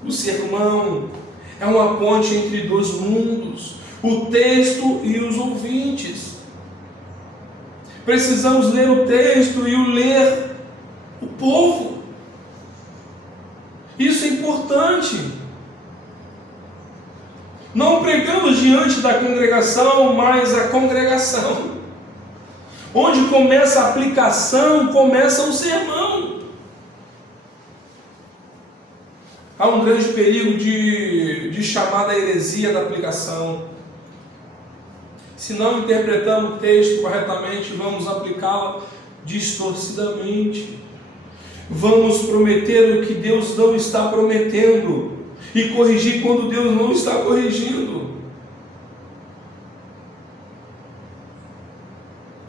O sermão é uma ponte entre dois mundos, o texto e os ouvintes. Precisamos ler o texto e o ler o povo. Isso é importante. Não pregamos diante da congregação, mas a congregação. Onde começa a aplicação, começa o sermão. Há um grande perigo de chamada heresia da aplicação. Se não interpretamos o texto corretamente, vamos aplicá-lo distorcidamente. Vamos prometer o que Deus não está prometendo e corrigir quando Deus não está corrigindo.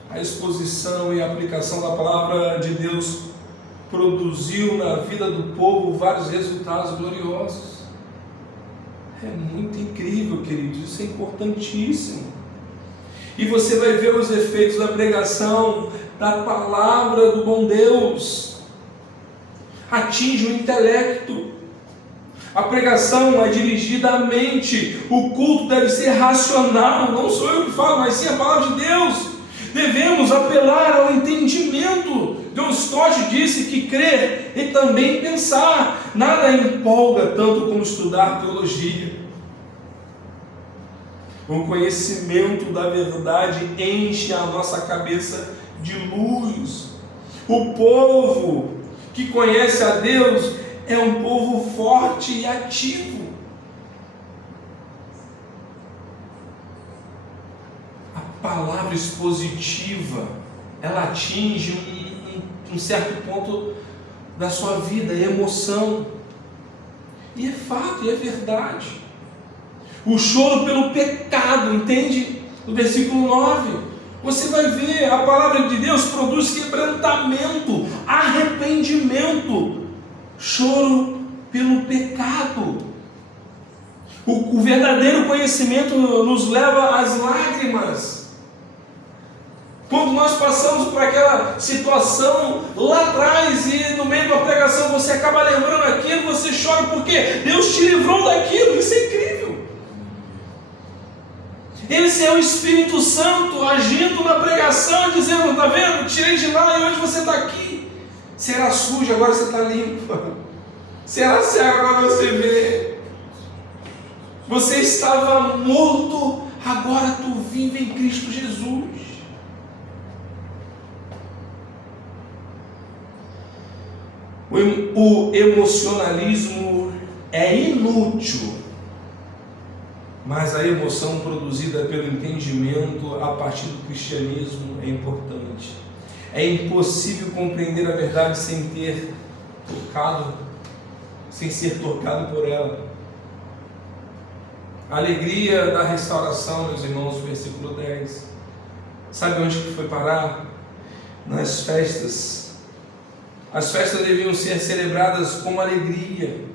A exposição e a aplicação da palavra de Deus produziu na vida do povo vários resultados gloriosos. É muito incrível, queridos, isso é importantíssimo. E você vai ver os efeitos da pregação da palavra do bom Deus. Atinge o intelecto. A pregação é dirigida à mente. O culto deve ser racional. Não sou eu que falo, mas sim a palavra de Deus. Devemos apelar ao entendimento. John Stott disse que crer e também pensar. Nada empolga tanto como estudar teologia. O conhecimento da verdade enche a nossa cabeça de luz. O povo que conhece a Deus é um povo forte e ativo. A palavra expositiva, ela atinge um certo ponto da sua vida, é emoção. E é fato, e é verdade. O choro pelo pecado, entende? No versículo 9, você vai ver, a palavra de Deus produz quebrantamento, arrependimento, choro pelo pecado. O verdadeiro conhecimento nos leva às lágrimas. Quando nós passamos por aquela situação lá atrás e no meio da pregação você acaba lembrando aquilo, você chora porque Deus te livrou daquilo, isso é incrível. Esse é o Espírito Santo agindo na pregação, dizendo: está vendo? Tirei de lá e hoje você está aqui. Você era sujo, agora você está limpo. Você era cego, agora você vê. Você estava morto, agora tu vive em Cristo Jesus. O emocionalismo é inútil. Mas a emoção produzida pelo entendimento a partir do cristianismo é importante. É impossível compreender a verdade sem ser tocado por ela. A alegria da restauração, meus irmãos, versículo 10. Sabe onde que foi parar? Nas festas. As festas deviam ser celebradas com alegria.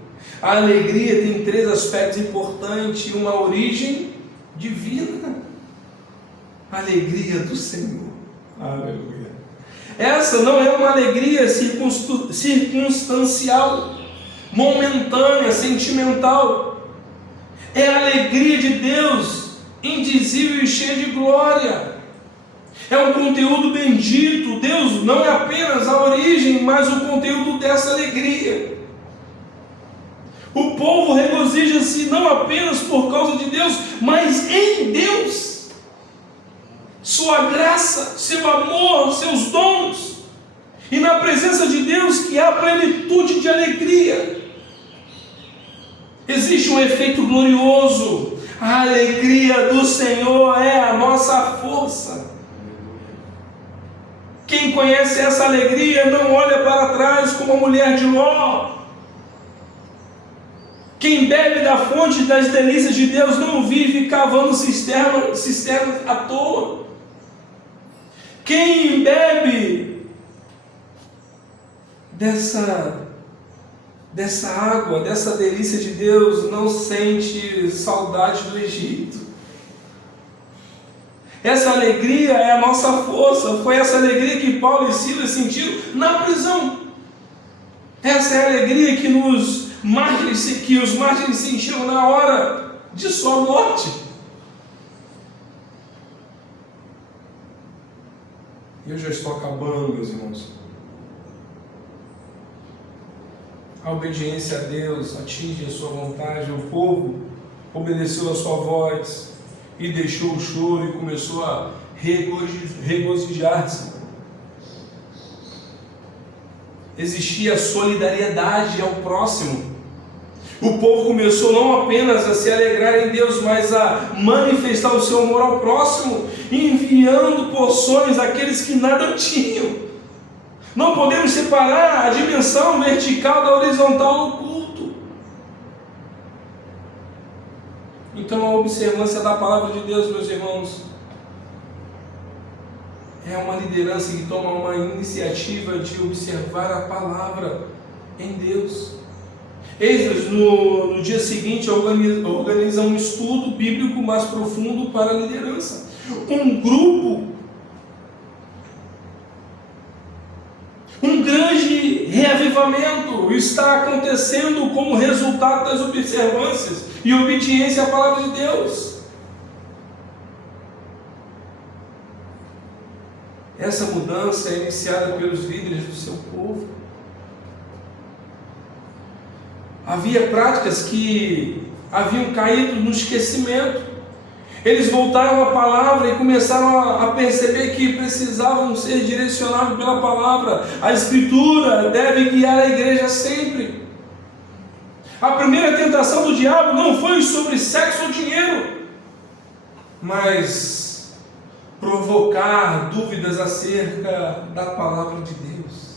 A alegria tem 3 aspectos importantes: uma origem divina, a alegria do Senhor. Aleluia. Essa não é uma alegria circunstancial, momentânea, sentimental. É a alegria de Deus, indizível e cheia de glória. É um conteúdo bendito. Deus não é apenas a origem, mas o conteúdo dessa alegria. O povo regozija-se não apenas por causa de Deus, mas em Deus. Sua graça, seu amor, seus dons. E na presença de Deus que há plenitude de alegria. Existe um efeito glorioso. A alegria do Senhor é a nossa força. Quem conhece essa alegria não olha para trás como a mulher de Ló. Quem bebe da fonte das delícias de Deus não vive cavando cisternas à toa. Quem bebe dessa água, dessa delícia de Deus, não sente saudade do Egito. Essa alegria é a nossa força. Foi essa alegria que Paulo e Silas sentiram na prisão. Essa é a alegria que os mártires sentiram na hora de sua morte. Eu já estou acabando, meus irmãos. A obediência a Deus atinge a sua vontade. O povo obedeceu a sua voz e deixou o choro e começou a regozijar-se. Existia solidariedade ao próximo. O povo começou não apenas a se alegrar em Deus, mas a manifestar o seu amor ao próximo, enviando porções àqueles que nada tinham. Não podemos separar a dimensão vertical da horizontal no culto. Então, a observância da palavra de Deus, meus irmãos, é uma liderança que toma uma iniciativa de observar a palavra em Deus. Esdras, no dia seguinte, organiza um estudo bíblico mais profundo para a liderança. Um grande reavivamento está acontecendo como resultado das observâncias e obediência à palavra de Deus. Essa mudança é iniciada pelos líderes do seu povo. Havia práticas que haviam caído no esquecimento. Eles voltaram à palavra e começaram a perceber que precisavam ser direcionados pela palavra. A Escritura deve guiar a igreja sempre. A primeira tentação do diabo não foi sobre sexo ou dinheiro, mas provocar dúvidas acerca da palavra de Deus.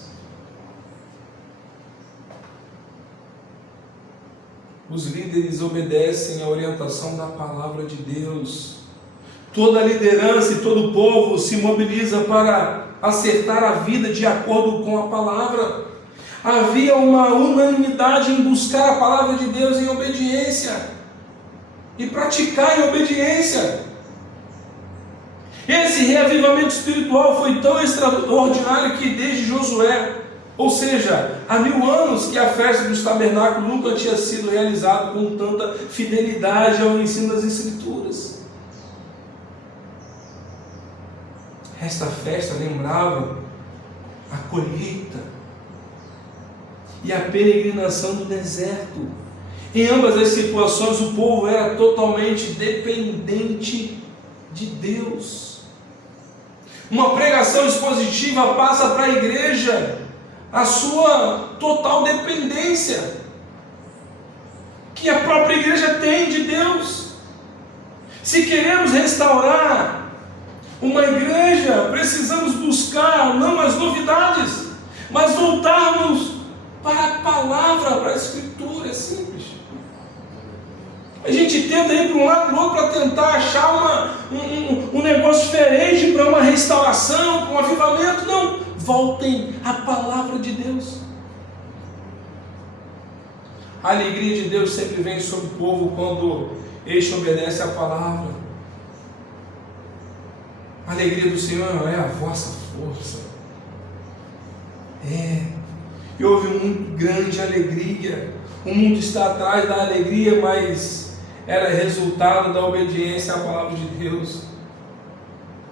Os líderes obedecem à orientação da palavra de Deus. Toda a liderança e todo o povo se mobiliza para acertar a vida de acordo com a palavra. Havia uma unanimidade em buscar a palavra de Deus em obediência e praticar em obediência. Esse reavivamento espiritual foi tão extraordinário que desde Josué, ou seja, há 1000 anos que a festa dos tabernáculos nunca tinha sido realizada com tanta fidelidade ao ensino das Escrituras. Esta festa lembrava a colheita e a peregrinação do deserto. Em ambas as situações, o povo era totalmente dependente de Deus. Uma pregação expositiva passa para a igreja a sua total dependência que a própria igreja tem de Deus. Se queremos restaurar uma igreja, precisamos buscar não as novidades, mas voltarmos para a palavra, para a Escritura. É simples. A gente tenta ir para um lado para o outro para tentar achar um negócio diferente, para uma restauração, para um avivamento. Não, voltem à palavra de Deus. A alegria de Deus sempre vem sobre o povo quando este obedece à palavra. A alegria do Senhor é a vossa força. E houve uma grande alegria. O mundo está atrás da alegria, mas era resultado da obediência à palavra de Deus.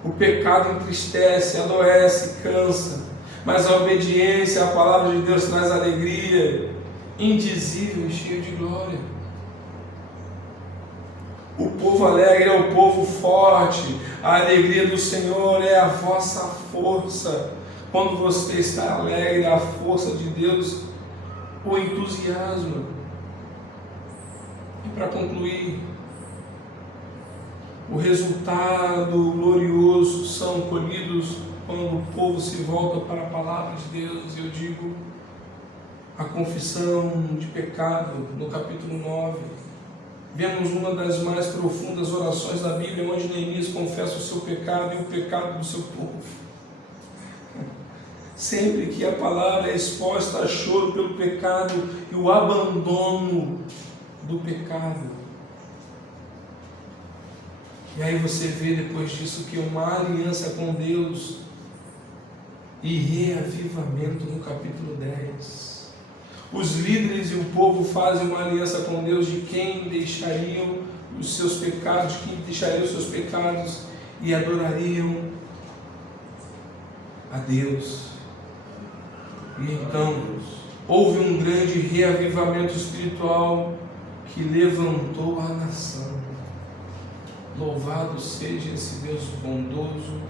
O pecado entristece, adoece, cansa, mas a obediência à palavra de Deus traz alegria indizível e cheia de glória. O povo alegre é o povo forte. A alegria do Senhor é a vossa força. Quando você está alegre, a força de Deus o entusiasma. E para concluir, O resultado glorioso são colhidos quando o povo se volta para a palavra de Deus. Eu digo, a confissão de pecado, no capítulo 9, vemos uma das mais profundas orações da Bíblia, onde Neemias confessa o seu pecado e o pecado do seu povo. Sempre que a palavra é exposta a choro pelo pecado e o abandono do pecado. E aí você vê depois disso que uma aliança com Deus e reavivamento no capítulo 10. Os líderes e o povo fazem uma aliança com Deus de quem deixariam os seus pecados, e adorariam a Deus. E então houve um grande reavivamento espiritual que levantou a nação. Louvado seja esse Deus bondoso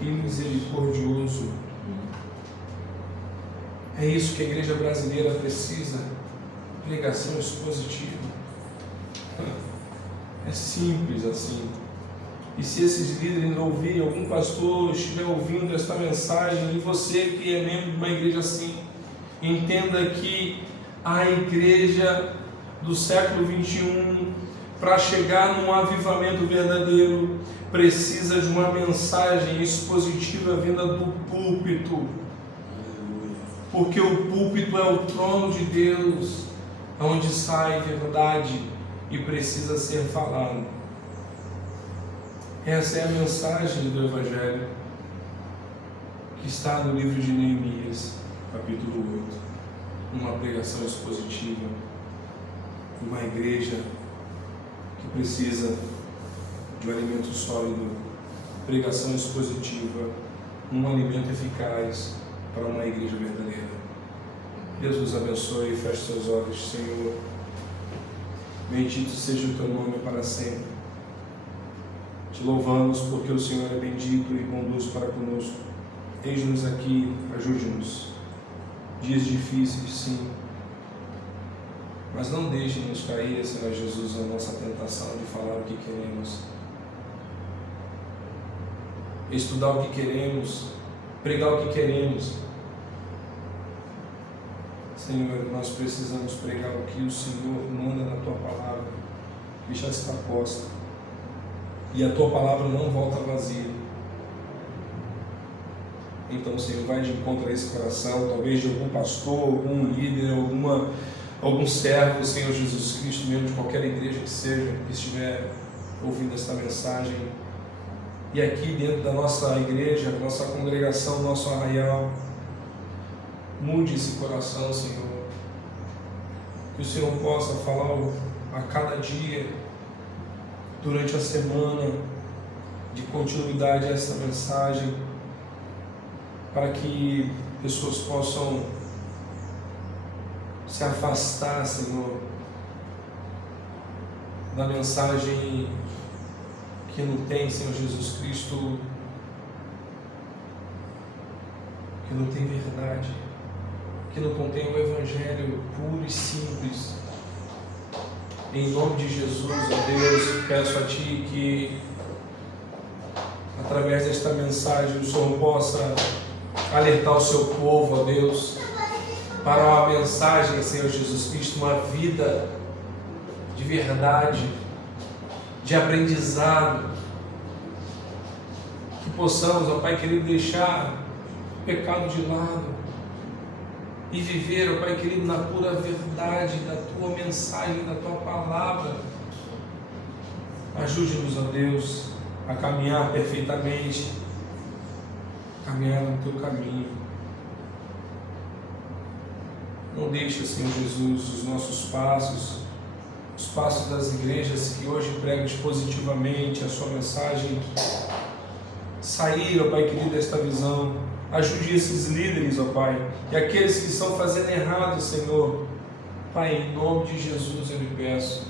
e misericordioso. É isso que a igreja brasileira precisa, pregação expositiva. É simples assim. E se esses líderes ouvirem, algum pastor estiver ouvindo esta mensagem, e você que é membro de uma igreja assim, entenda que a igreja do século 21, para chegar num avivamento verdadeiro, precisa de uma mensagem expositiva vinda do púlpito. Porque o púlpito é o trono de Deus, onde sai verdade e precisa ser falado. Essa é a mensagem do Evangelho que está no livro de Neemias, capítulo 8. Uma pregação expositiva, uma igreja que precisa de um alimento sólido, pregação expositiva, um alimento eficaz para uma igreja verdadeira. Deus nos abençoe e feche seus olhos, Senhor. Bendito seja o teu nome para sempre. Te louvamos porque o Senhor é bendito e bondoso para conosco. Eis-nos aqui, ajude-nos. Dias difíceis, sim, mas não deixe-nos cair, Senhor Jesus, na nossa tentação de falar o que queremos, estudar o que queremos, pregar o que queremos. Senhor, nós precisamos pregar o que o Senhor manda na Tua palavra, que já está posta, e a Tua palavra não volta vazia. Então, Senhor, vai de encontro a esse coração, talvez de algum pastor, algum líder, algum servo, Senhor Jesus Cristo, mesmo de qualquer igreja que seja, que estiver ouvindo esta mensagem. E aqui dentro da nossa igreja, da nossa congregação, nosso arraial, mude esse coração, Senhor. Que o Senhor possa falar a cada dia, durante a semana, de continuidade a essa mensagem, para que pessoas possam se afastar, Senhor, da mensagem que não tem, Senhor Jesus Cristo, que não tem verdade, que não contém o Evangelho puro e simples. Em nome de Jesus, ó Deus, peço a Ti que, através desta mensagem, o Senhor possa alertar o Seu povo, ó Deus, para uma mensagem, Senhor Jesus Cristo, uma vida de verdade, de aprendizado, que possamos, ó Pai querido, deixar o pecado de lado e viver, ó Pai querido, na pura verdade da Tua mensagem, da Tua palavra. Ajude-nos, ó Deus, a caminhar perfeitamente, caminhar no Teu caminho. Não deixe, Senhor Jesus, os nossos passos, os passos das igrejas que hoje pregam expositivamente a Sua mensagem, sair, ó Pai querido, desta visão. Ajude esses líderes, ó Pai, e aqueles que estão fazendo errado, Senhor. Pai, em nome de Jesus eu lhe peço,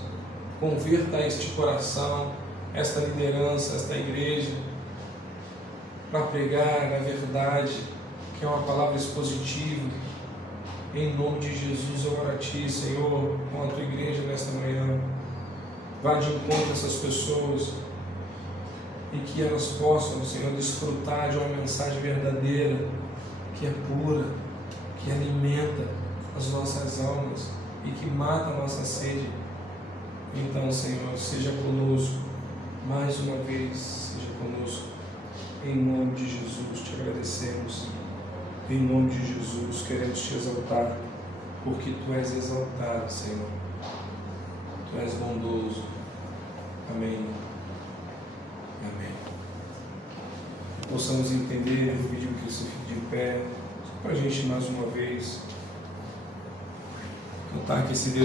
converta este coração, esta liderança, esta igreja, para pregar a verdade, que é uma palavra expositiva. Em nome de Jesus eu oro a Ti, Senhor, com a Tua igreja nesta manhã. Vá de encontro a essas pessoas e que elas possam, Senhor, desfrutar de uma mensagem verdadeira, que é pura, que alimenta as nossas almas e que mata a nossa sede. Então, Senhor, seja conosco, mais uma vez, seja conosco, em nome de Jesus, te agradecemos, em nome de Jesus, queremos te exaltar, porque tu és exaltado, Senhor, tu és bondoso. Amém. Amém. Possamos entender, eu pedi que você fique de pé, para a gente mais uma vez cantar que esse Deus